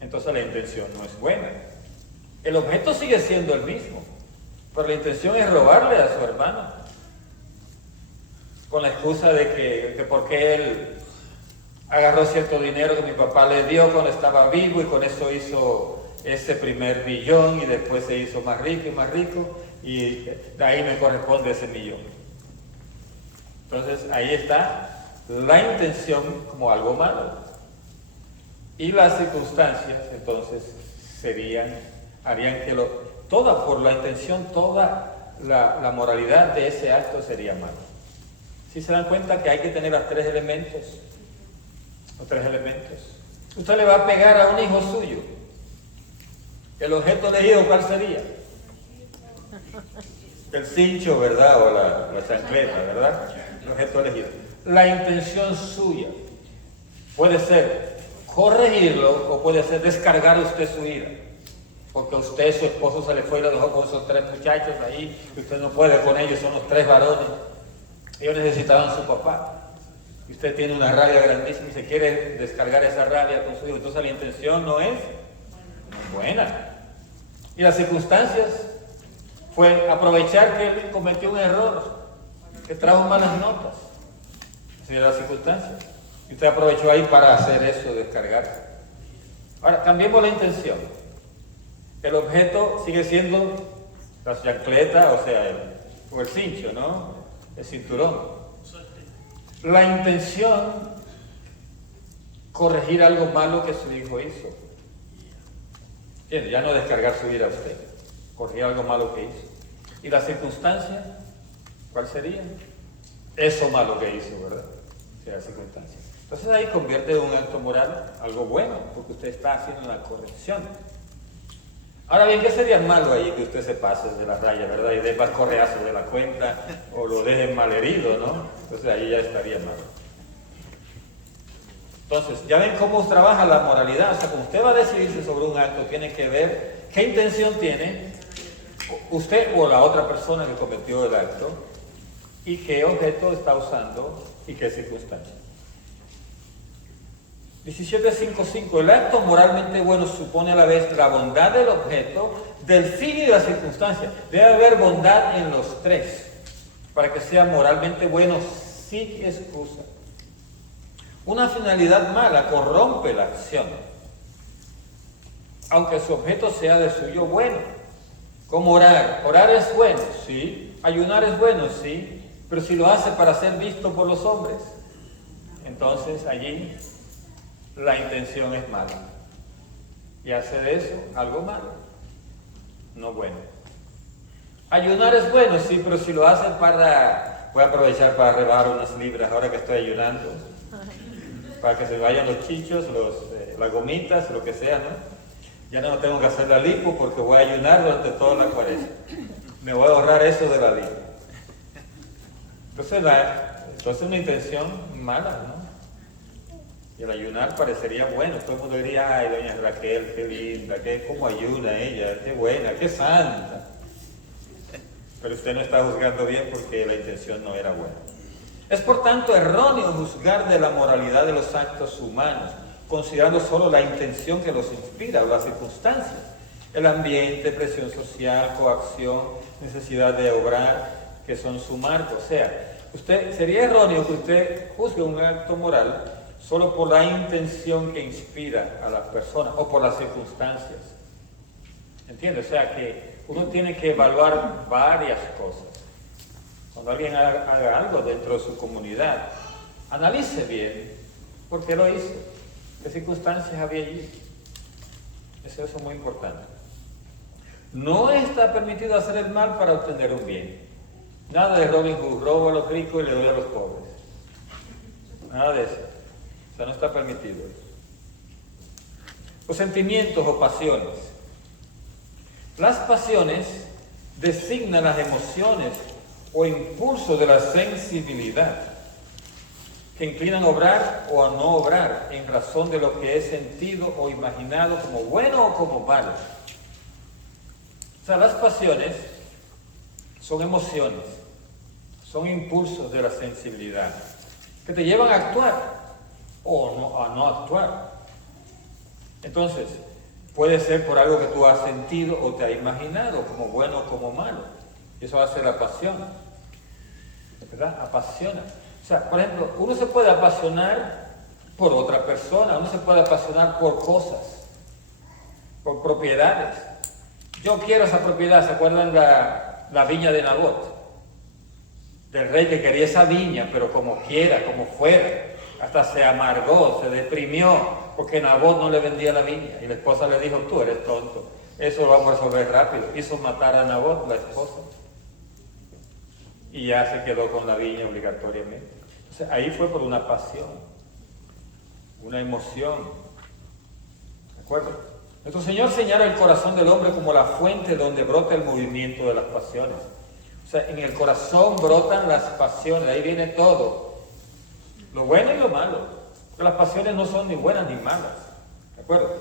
entonces la intención no es buena. El objeto sigue siendo el mismo, pero la intención es robarle a su hermano, con la excusa de que porque él agarró cierto dinero que mi papá le dio cuando estaba vivo y con eso hizo ese primer $1.000.000 y después se hizo más rico y de ahí me corresponde ese $1.000.000. Entonces ahí está la intención como algo malo. Y las circunstancias entonces harían que por la intención, toda la moralidad de ese acto sería mala. Si se dan cuenta que hay que tener los tres elementos. Usted le va a pegar a un hijo suyo. El objeto elegido, ¿cuál sería? El cincho, ¿verdad? O la chancleta, ¿verdad? El objeto elegido. La intención suya puede ser corregirlo o puede ser descargar usted su ira. Porque usted, su esposo, se le fue y lo dejó con esos 3 muchachos ahí, y usted no puede con ellos, son los 3 varones. Ellos necesitaban a su papá. Y usted tiene una rabia grandísima y se quiere descargar esa rabia con su hijo. Entonces la intención no es buena. Y las circunstancias fue aprovechar que él cometió un error, que trajo malas notas. Así era la circunstancia. Y usted aprovechó ahí para hacer eso, descargar. Ahora, cambiemos la intención. El objeto sigue siendo la chancleta, o sea, o el cincho, ¿no? El cinturón. La intención, corregir algo malo que su hijo hizo. ¿Entiende? Ya no descargar su ira a usted, corregir algo malo que hizo. ¿Y la circunstancia? ¿Cuál sería? Eso malo que hizo, ¿verdad? O sea, la circunstancia. Entonces ahí convierte un acto moral algo bueno, porque usted está haciendo una corrección. Ahora bien, ¿qué sería malo ahí que usted se pase de la raya, ¿verdad? Y dé más correazo de la cuenta o lo deje mal herido, ¿no? Entonces ahí ya estaría mal. Entonces, ya ven cómo trabaja la moralidad. O sea, cuando usted va a decidirse sobre un acto, tiene que ver qué intención tiene usted o la otra persona que cometió el acto y qué objeto está usando y qué circunstancia. 17.5.5. El acto moralmente bueno supone a la vez la bondad del objeto, del fin y de la circunstancia. Debe haber bondad en los tres para que sea moralmente bueno sin excusa. Una finalidad mala corrompe la acción, aunque su objeto sea de suyo bueno. Como orar. Orar es bueno, sí. Ayunar es bueno, sí. Pero si lo hace para ser visto por los hombres, entonces allí la intención es mala. Y hace de eso algo malo, no bueno. Ayunar es bueno, sí, pero si lo hace para... Voy a aprovechar para rebajar unas libras ahora que estoy ayunando, para que se vayan los chichos, las gomitas, lo que sea, ¿no? Ya no tengo que hacer la lipo porque voy a ayunar durante toda la cuaresma. Me voy a ahorrar eso de la lipo. Entonces una intención mala, ¿no? Y el ayunar parecería bueno. Todo el mundo diría, ay, doña Raquel, qué linda, cómo ayuna ella, qué buena, qué santa. Pero usted no está juzgando bien porque la intención no era buena. Es por tanto erróneo juzgar de la moralidad de los actos humanos, considerando solo la intención que los inspira o las circunstancias, el ambiente, presión social, coacción, necesidad de obrar, que son su marco. O sea, sería erróneo que usted juzgue un acto moral solo por la intención que inspira a las personas o por las circunstancias. ¿Entiende? O sea que uno tiene que evaluar varias cosas. Cuando alguien haga algo dentro de su comunidad, analice bien por qué lo hizo, qué circunstancias había allí. Eso es muy importante. No está permitido hacer el mal para obtener un bien. Nada de Robin Hood, robo a los ricos y le doy a los pobres. Nada de eso. O sea, no está permitido eso. Los sentimientos o pasiones. Las pasiones designan las emociones o impulsos de la sensibilidad que inclinan a obrar o a no obrar en razón de lo que es sentido o imaginado como bueno o como malo. O sea, las pasiones son emociones, son impulsos de la sensibilidad que te llevan a actuar o a no actuar. Entonces, puede ser por algo que tú has sentido o te has imaginado como bueno o como malo. Y eso hace la pasión, ¿verdad? Apasiona. O sea, por ejemplo, uno se puede apasionar por otra persona, uno se puede apasionar por cosas, por propiedades. Yo quiero esa propiedad. ¿Se acuerdan la viña de Nabot? Del rey que quería esa viña, pero como quiera, como fuera. Hasta se amargó, se deprimió, porque Nabot no le vendía la viña. Y la esposa le dijo, tú eres tonto, eso lo vamos a resolver rápido. Hizo matar a Nabot, la esposa. Y ya se quedó con la viña obligatoriamente. Entonces ahí fue por una pasión, una emoción. ¿De acuerdo? Nuestro Señor señala el corazón del hombre como la fuente donde brota el movimiento de las pasiones. O sea, en el corazón brotan las pasiones, ahí viene todo. Lo bueno y lo malo. Porque las pasiones no son ni buenas ni malas. ¿De acuerdo?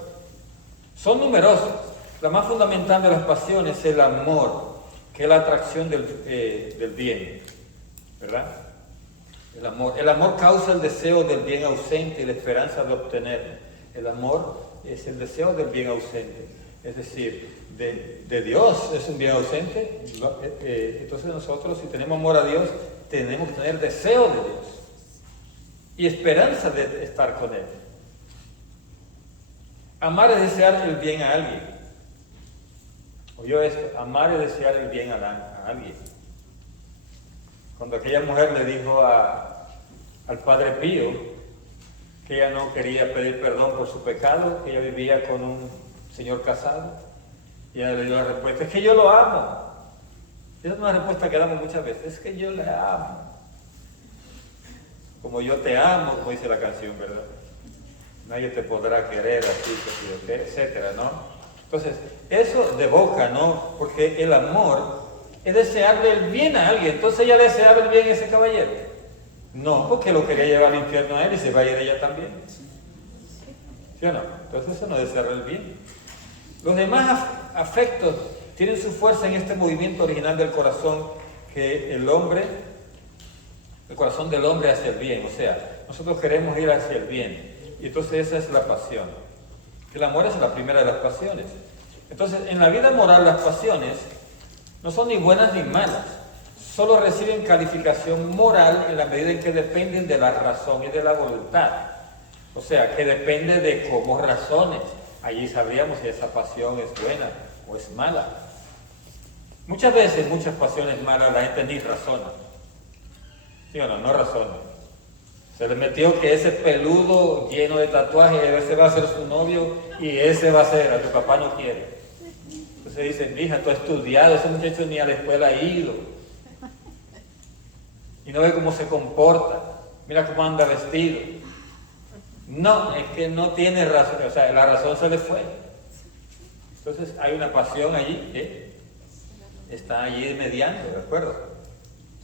Son numerosas. La más fundamental de las pasiones es el amor, que es la atracción del bien. ¿Verdad? El amor. El amor causa el deseo del bien ausente y la esperanza de obtenerlo. El amor es el deseo del bien ausente. Es decir, de Dios es un bien ausente. Entonces nosotros, si tenemos amor a Dios, tenemos que tener deseo de Dios y esperanza de estar con Él. Amar es desear el bien a alguien. Oyó esto, amar es desear el bien a alguien. Cuando aquella mujer le dijo al Padre Pío que ella no quería pedir perdón por su pecado, que ella vivía con un señor casado, y ella le dio la respuesta, es que yo lo amo. Esa es una respuesta que damos muchas veces, es que yo le amo. Como yo te amo, como dice la canción, ¿verdad? Nadie te podrá querer así, etcétera, ¿no? Entonces, eso de boca, ¿no? Porque el amor es desearle el bien a alguien. Entonces ella deseaba el bien a ese caballero. No, porque lo quería llevar al infierno a él y se va a ir ella también. ¿Sí o no? Entonces eso no es desearle el bien. Los demás afectos tienen su fuerza en este movimiento original del corazón que el corazón del hombre hacia el bien. O sea, nosotros queremos ir hacia el bien. Y entonces esa es la pasión. El amor es la primera de las pasiones. Entonces, en la vida moral las pasiones no son ni buenas ni malas. Solo reciben calificación moral en la medida en que dependen de la razón y de la voluntad. O sea, que depende de cómo razones. Allí sabríamos si esa pasión es buena o es mala. Muchas veces, muchas pasiones malas, la gente ni razona. ¿Sí o no? No razona. Se le metió que ese peludo lleno de tatuajes, ese va a ser su novio y ese va a ser, a tu papá no quiere. Entonces dice, mija, tú has estudiado, ese muchacho ni a la escuela ha ido. Y no ve cómo se comporta, mira cómo anda vestido. No, es que no tiene razón, o sea, la razón se le fue. Entonces hay una pasión allí que está allí mediando, ¿de acuerdo?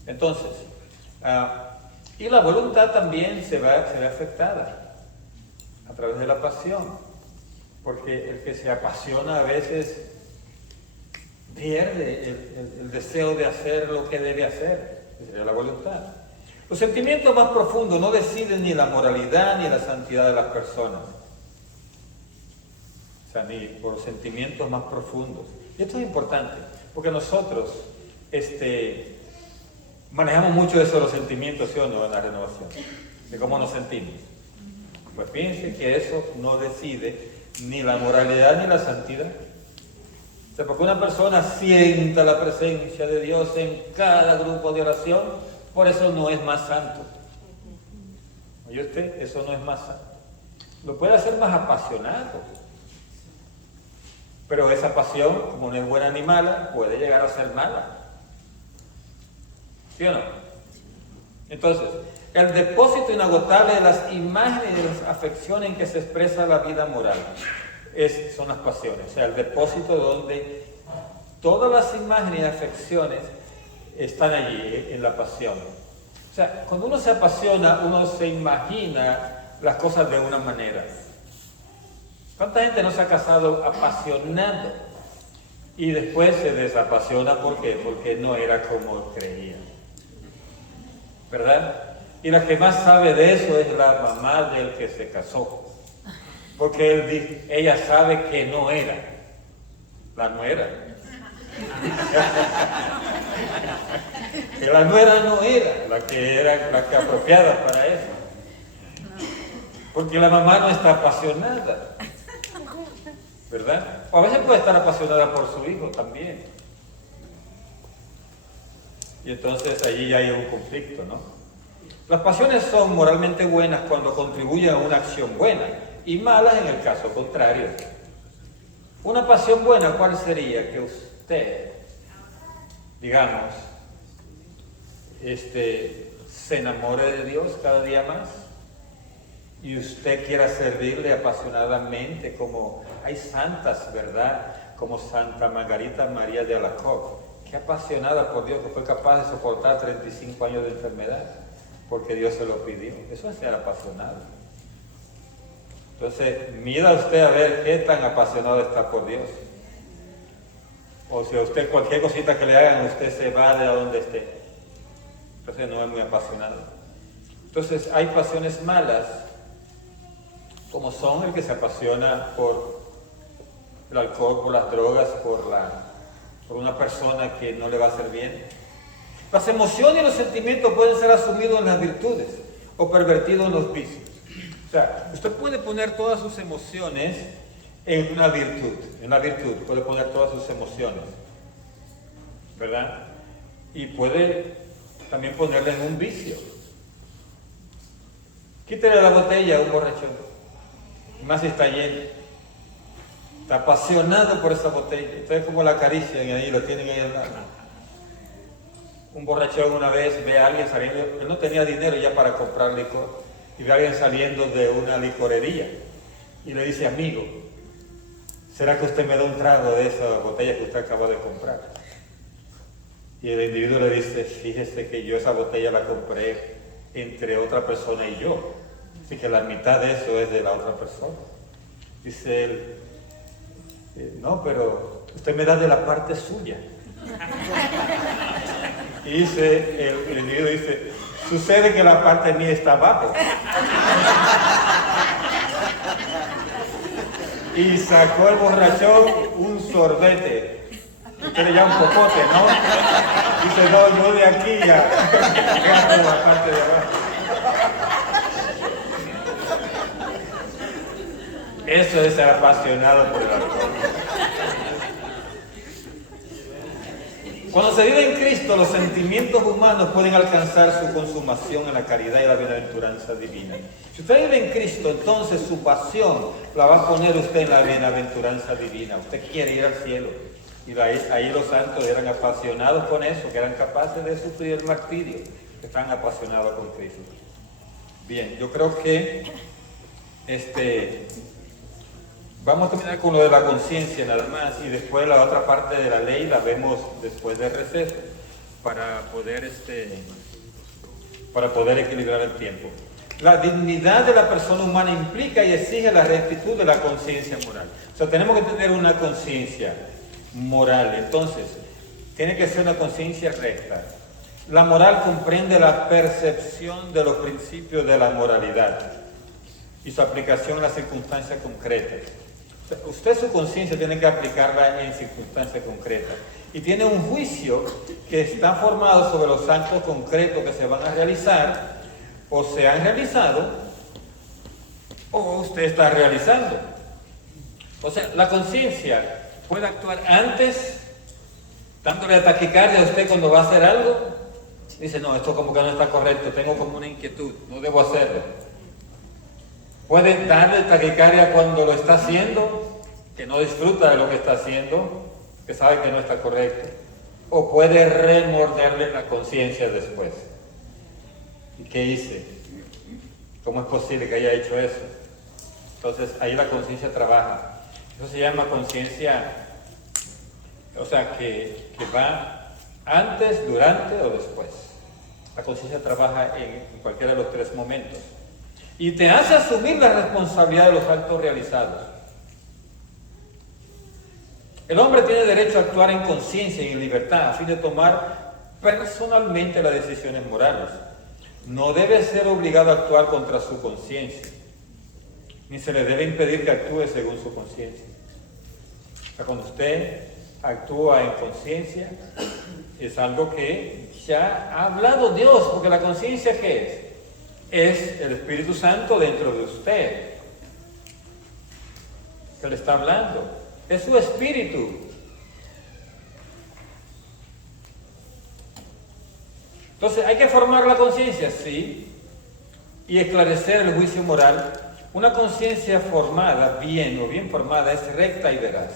Entonces, y la voluntad también se ve afectada a través de la pasión, porque el que se apasiona a veces pierde el deseo de hacer lo que debe hacer, que sería la voluntad. Los sentimientos más profundos no deciden ni la moralidad ni la santidad de las personas, o sea, ni por los sentimientos más profundos. Y esto es importante, porque nosotros manejamos mucho eso de los sentimientos, ¿sí o no?, en la renovación, de cómo nos sentimos. Pues piensen que eso no decide ni la moralidad ni la santidad. O sea, porque una persona sienta la presencia de Dios en cada grupo de oración, por eso no es más santo. ¿Oye usted? Eso no es más santo. Lo puede hacer más apasionado. Pero esa pasión, como no es buena ni mala, puede llegar a ser mala. ¿Sí o no? Entonces, el depósito inagotable de las imágenes y de las afecciones en que se expresa la vida moral son las pasiones. O sea, el depósito donde todas las imágenes y afecciones están allí, en la pasión. O sea, cuando uno se apasiona, uno se imagina las cosas de una manera. ¿Cuánta gente no se ha casado apasionado y después se desapasiona? ¿Por qué? Porque no era como creía. ¿Verdad? Y la que más sabe de eso es la mamá del que se casó. Porque ella sabe que no era la nuera. Que la nuera no era la que apropiada para eso. Porque la mamá no está apasionada. ¿Verdad? O a veces puede estar apasionada por su hijo también. Y entonces allí ya hay un conflicto, ¿no? Las pasiones son moralmente buenas cuando contribuyen a una acción buena y malas en el caso contrario. Una pasión buena, ¿cuál sería? Que usted, digamos, se enamore de Dios cada día más y usted quiera servirle apasionadamente, como hay santas, ¿verdad? Como Santa Margarita María de Alacoque, que apasionada por Dios, que fue capaz de soportar 35 años de enfermedad porque Dios se lo pidió. Eso es ser apasionado. Entonces, mira usted a ver qué tan apasionado está por Dios. O si a usted cualquier cosita que le hagan, usted se va de donde esté. Entonces no es muy apasionado. Entonces hay pasiones malas, como son el que se apasiona por el alcohol, por las drogas, por una persona que no le va a hacer bien. Las emociones y los sentimientos pueden ser asumidos en las virtudes o pervertidos en los vicios. O sea, usted puede poner todas sus emociones en una virtud, puede poner todas sus emociones, ¿verdad? Y puede también ponerla en un vicio. Quítale la botella a un borrachón, más si está lleno, está apasionado por esa botella, ustedes como la acarician ahí, lo tienen ahí al lado. Un borrachón una vez ve a alguien saliendo, él no tenía dinero ya para comprar licor, y ve a alguien saliendo de una licorería, y le dice: amigo, ¿será que usted me da un trago de esa botella que usted acaba de comprar? Y el individuo le dice: fíjese que yo esa botella la compré entre otra persona y yo, así que la mitad de eso es de la otra persona. Dice él: no, pero usted me da de la parte suya. Y dice, el individuo dice: sucede que la parte mía está abajo. Y sacó el borrachón un sorbete. Usted le llama un popote, ¿no? Dice: no, yo de aquí ya agarro la parte de abajo. Eso es ser apasionado por el alcohol. Cuando se vive en Cristo, los sentimientos humanos pueden alcanzar su consumación en la caridad y la bienaventuranza divina. Si usted vive en Cristo, entonces su pasión la va a poner usted en la bienaventuranza divina. Usted quiere ir al cielo. Y ahí los santos eran apasionados con eso, que eran capaces de sufrir el martirio, que están apasionados con Cristo. Bien, yo creo que vamos a terminar con lo de la conciencia nada más, y después la otra parte de la ley la vemos después del receso, para poder equilibrar el tiempo. La dignidad de la persona humana implica y exige la rectitud de la conciencia moral. O sea, tenemos que tener una conciencia moral, entonces tiene que ser una conciencia recta. La moral comprende la percepción de los principios de la moralidad y su aplicación en las circunstancias concretas. O sea, usted su conciencia tiene que aplicarla en circunstancias concretas y tiene un juicio que está formado sobre los actos concretos que se van a realizar o se han realizado o usted está realizando. O sea, la conciencia puede actuar antes, dándole a taquicardia a usted cuando va a hacer algo. Dice: no, esto como que no está correcto, tengo como una inquietud, no debo hacerlo. Puede darle taquicardia cuando lo está haciendo, que no disfruta de lo que está haciendo, que sabe que no está correcto. O puede remorderle la conciencia después. ¿Y qué hice? ¿Cómo es posible que haya hecho eso? Entonces ahí la conciencia trabaja. Eso se llama conciencia, o sea, que va antes, durante o después. La conciencia trabaja en cualquiera de los tres momentos. Y te hace asumir la responsabilidad de los actos realizados. El hombre tiene derecho a actuar en conciencia y en libertad a fin de tomar personalmente las decisiones morales. No debe ser obligado a actuar contra su conciencia, ni se le debe impedir que actúe según su conciencia. O sea, cuando usted actúa en conciencia, es algo que ya ha hablado Dios, porque la conciencia, ¿qué es? Es el Espíritu Santo dentro de usted, que le está hablando. Es su espíritu. Entonces, ¿hay que formar la conciencia? Sí. Y esclarecer el juicio moral. Una conciencia formada, bien formada, es recta y veraz.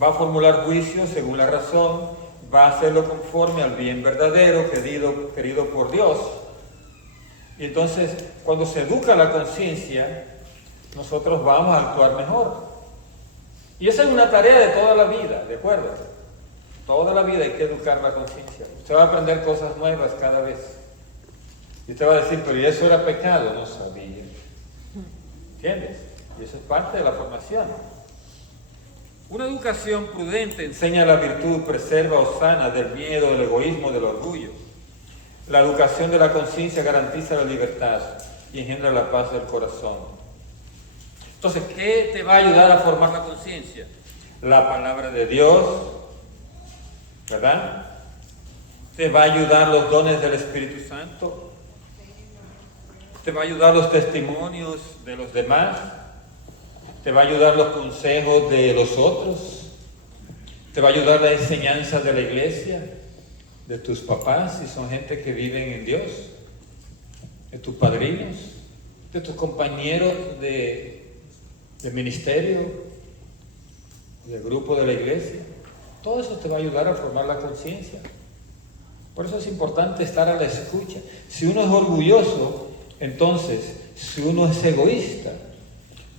Va a formular juicios según la razón, va a hacerlo conforme al bien verdadero, querido por Dios. Y entonces, cuando se educa la conciencia, nosotros vamos a actuar mejor. Y esa es una tarea de toda la vida, ¿de acuerdo? Toda la vida hay que educar la conciencia. Usted va a aprender cosas nuevas cada vez. Y usted va a decir: pero ¿y eso era pecado? No sabía. ¿Entiendes? Y eso es parte de la formación. Una educación prudente enseña la virtud, preserva o sana del miedo, del egoísmo, del orgullo. La educación de la conciencia garantiza la libertad y engendra la paz del corazón. Entonces, ¿qué te va a ayudar a formar la conciencia? La palabra de Dios, ¿verdad? Te va a ayudar los dones del Espíritu Santo. Te va a ayudar los testimonios de los demás. Te va a ayudar los consejos de los otros. Te va a ayudar la enseñanza de la iglesia, de tus papás, si son gente que viven en Dios, de tus padrinos, de tus compañeros de ministerio, del grupo de la iglesia. Todo eso te va a ayudar a formar la conciencia. Por eso es importante estar a la escucha. Si uno es orgulloso, entonces, si uno es egoísta,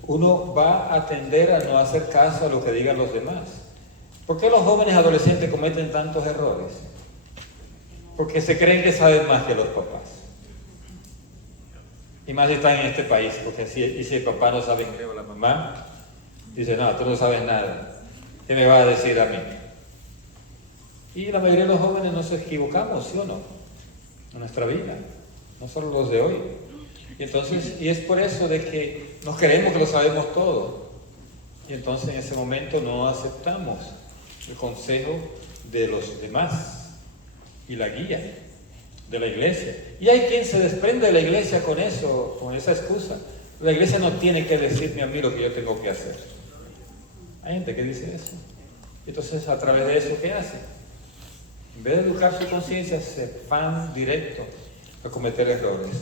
uno va a tender a no hacer caso a lo que digan los demás. ¿Por qué los jóvenes adolescentes cometen tantos errores? Porque se creen que saben más que los papás. Y más si están en este país, porque si el papá no sabe inglés o la mamá, dice, no, tú no sabes nada. ¿Qué me va a decir a mí? Y la mayoría de los jóvenes nos equivocamos, ¿sí o no? En nuestra vida, no solo los de hoy. Y entonces, y es por eso de que nos creemos que lo sabemos todo. Y entonces en ese momento no aceptamos el consejo de los demás y la guía de la iglesia. Y hay quien se desprende de la iglesia con eso, con esa excusa. La iglesia no tiene que decirme a mí lo que yo tengo que hacer. Hay gente que dice eso. Entonces, a través de eso, ¿qué hace? En vez de educar su conciencia, se van directo a cometer errores.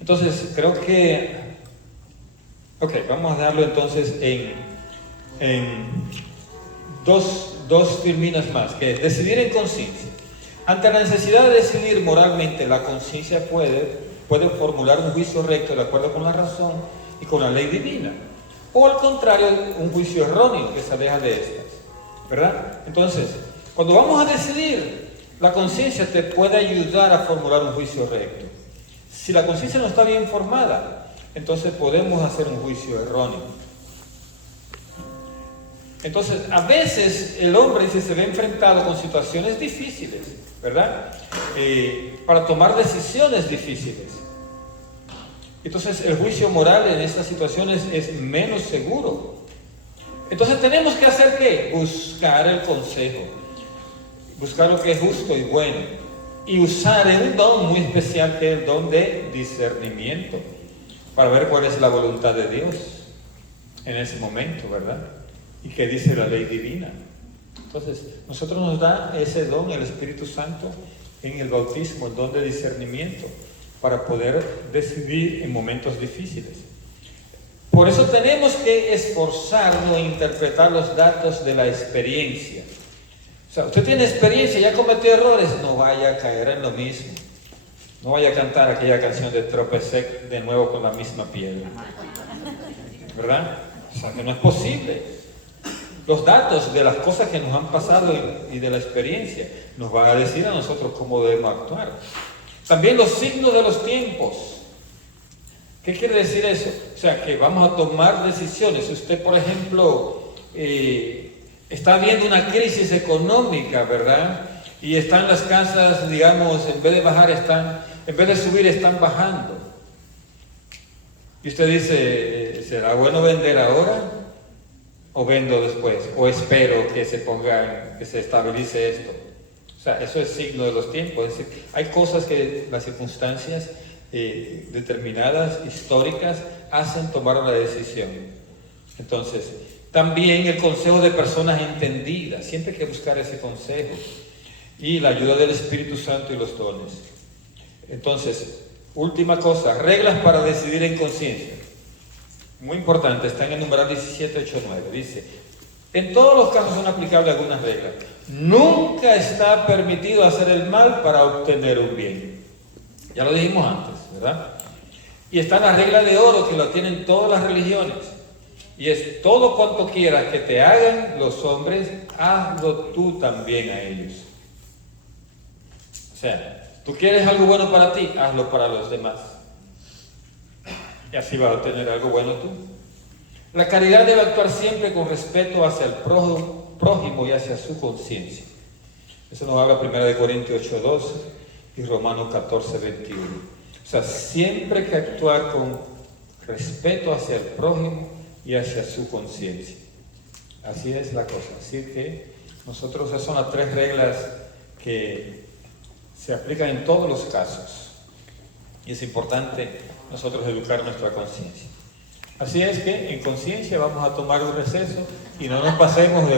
Entonces, creo que... Ok, vamos a darlo entonces en dos firminas más, que es decidir en conciencia. Ante la necesidad de decidir moralmente, la conciencia puede formular un juicio recto de acuerdo con la razón y con la ley divina. O al contrario, un juicio erróneo que se aleja de estas, ¿verdad? Entonces, cuando vamos a decidir, la conciencia te puede ayudar a formular un juicio recto. Si la conciencia no está bien formada, entonces podemos hacer un juicio erróneo. Entonces, a veces el hombre se ve enfrentado con situaciones difíciles, ¿verdad? Para tomar decisiones difíciles. Entonces, el juicio moral en estas situaciones es menos seguro. Entonces, tenemos que hacer ¿qué? Buscar el consejo, buscar lo que es justo y bueno, y usar un don muy especial que es el don de discernimiento, para ver cuál es la voluntad de Dios en ese momento, ¿verdad? Y qué dice la ley divina. Entonces, nosotros nos da ese don, el Espíritu Santo, en el bautismo, el don de discernimiento, para poder decidir en momentos difíciles. Por eso tenemos que esforzarnos en interpretar los datos de la experiencia. O sea, usted tiene experiencia, ya cometió errores, no vaya a caer en lo mismo. No vaya a cantar aquella canción de tropecé de nuevo con la misma piedra. ¿Verdad? O sea, que no es posible. Los datos de las cosas que nos han pasado y de la experiencia nos van a decir a nosotros cómo debemos actuar. También los signos de los tiempos. ¿Qué quiere decir eso? O sea, que vamos a tomar decisiones. Si usted, por ejemplo, está viendo una crisis económica, ¿verdad? Y están las casas, digamos, en vez de subir, están bajando. Y usted dice, ¿será bueno vender ahora? ¿O vendo después? ¿O espero que se estabilice esto? O sea, eso es signo de los tiempos. Es decir, hay cosas que las circunstancias determinadas, históricas, hacen tomar una decisión. Entonces, también el consejo de personas entendidas. Siempre hay que buscar ese consejo. Y la ayuda del Espíritu Santo y los dones. Entonces, última cosa, reglas para decidir en conciencia. Muy importante, está en el numeral 1789. Dice, en todos los casos son aplicables algunas reglas. Nunca está permitido hacer el mal para obtener un bien. Ya lo dijimos antes, ¿verdad? Y está la regla de oro que lo tienen todas las religiones. Y es todo cuanto quieras que te hagan los hombres, hazlo tú también a ellos. O sea, tú quieres algo bueno para ti, hazlo para los demás. Y así vas a obtener algo bueno tú. La caridad debe actuar siempre con respeto hacia el prójimo y hacia su conciencia. Eso nos habla 1 Corintios 8:12 y Romanos 14:21. O sea, siempre hay que actuar con respeto hacia el prójimo y hacia su conciencia. Así es la cosa. Así que nosotros, esas son las 3 reglas que se aplican en todos los casos. Y es importante nosotros educar nuestra conciencia. Así es que en conciencia vamos a tomar un receso y no nos pasemos de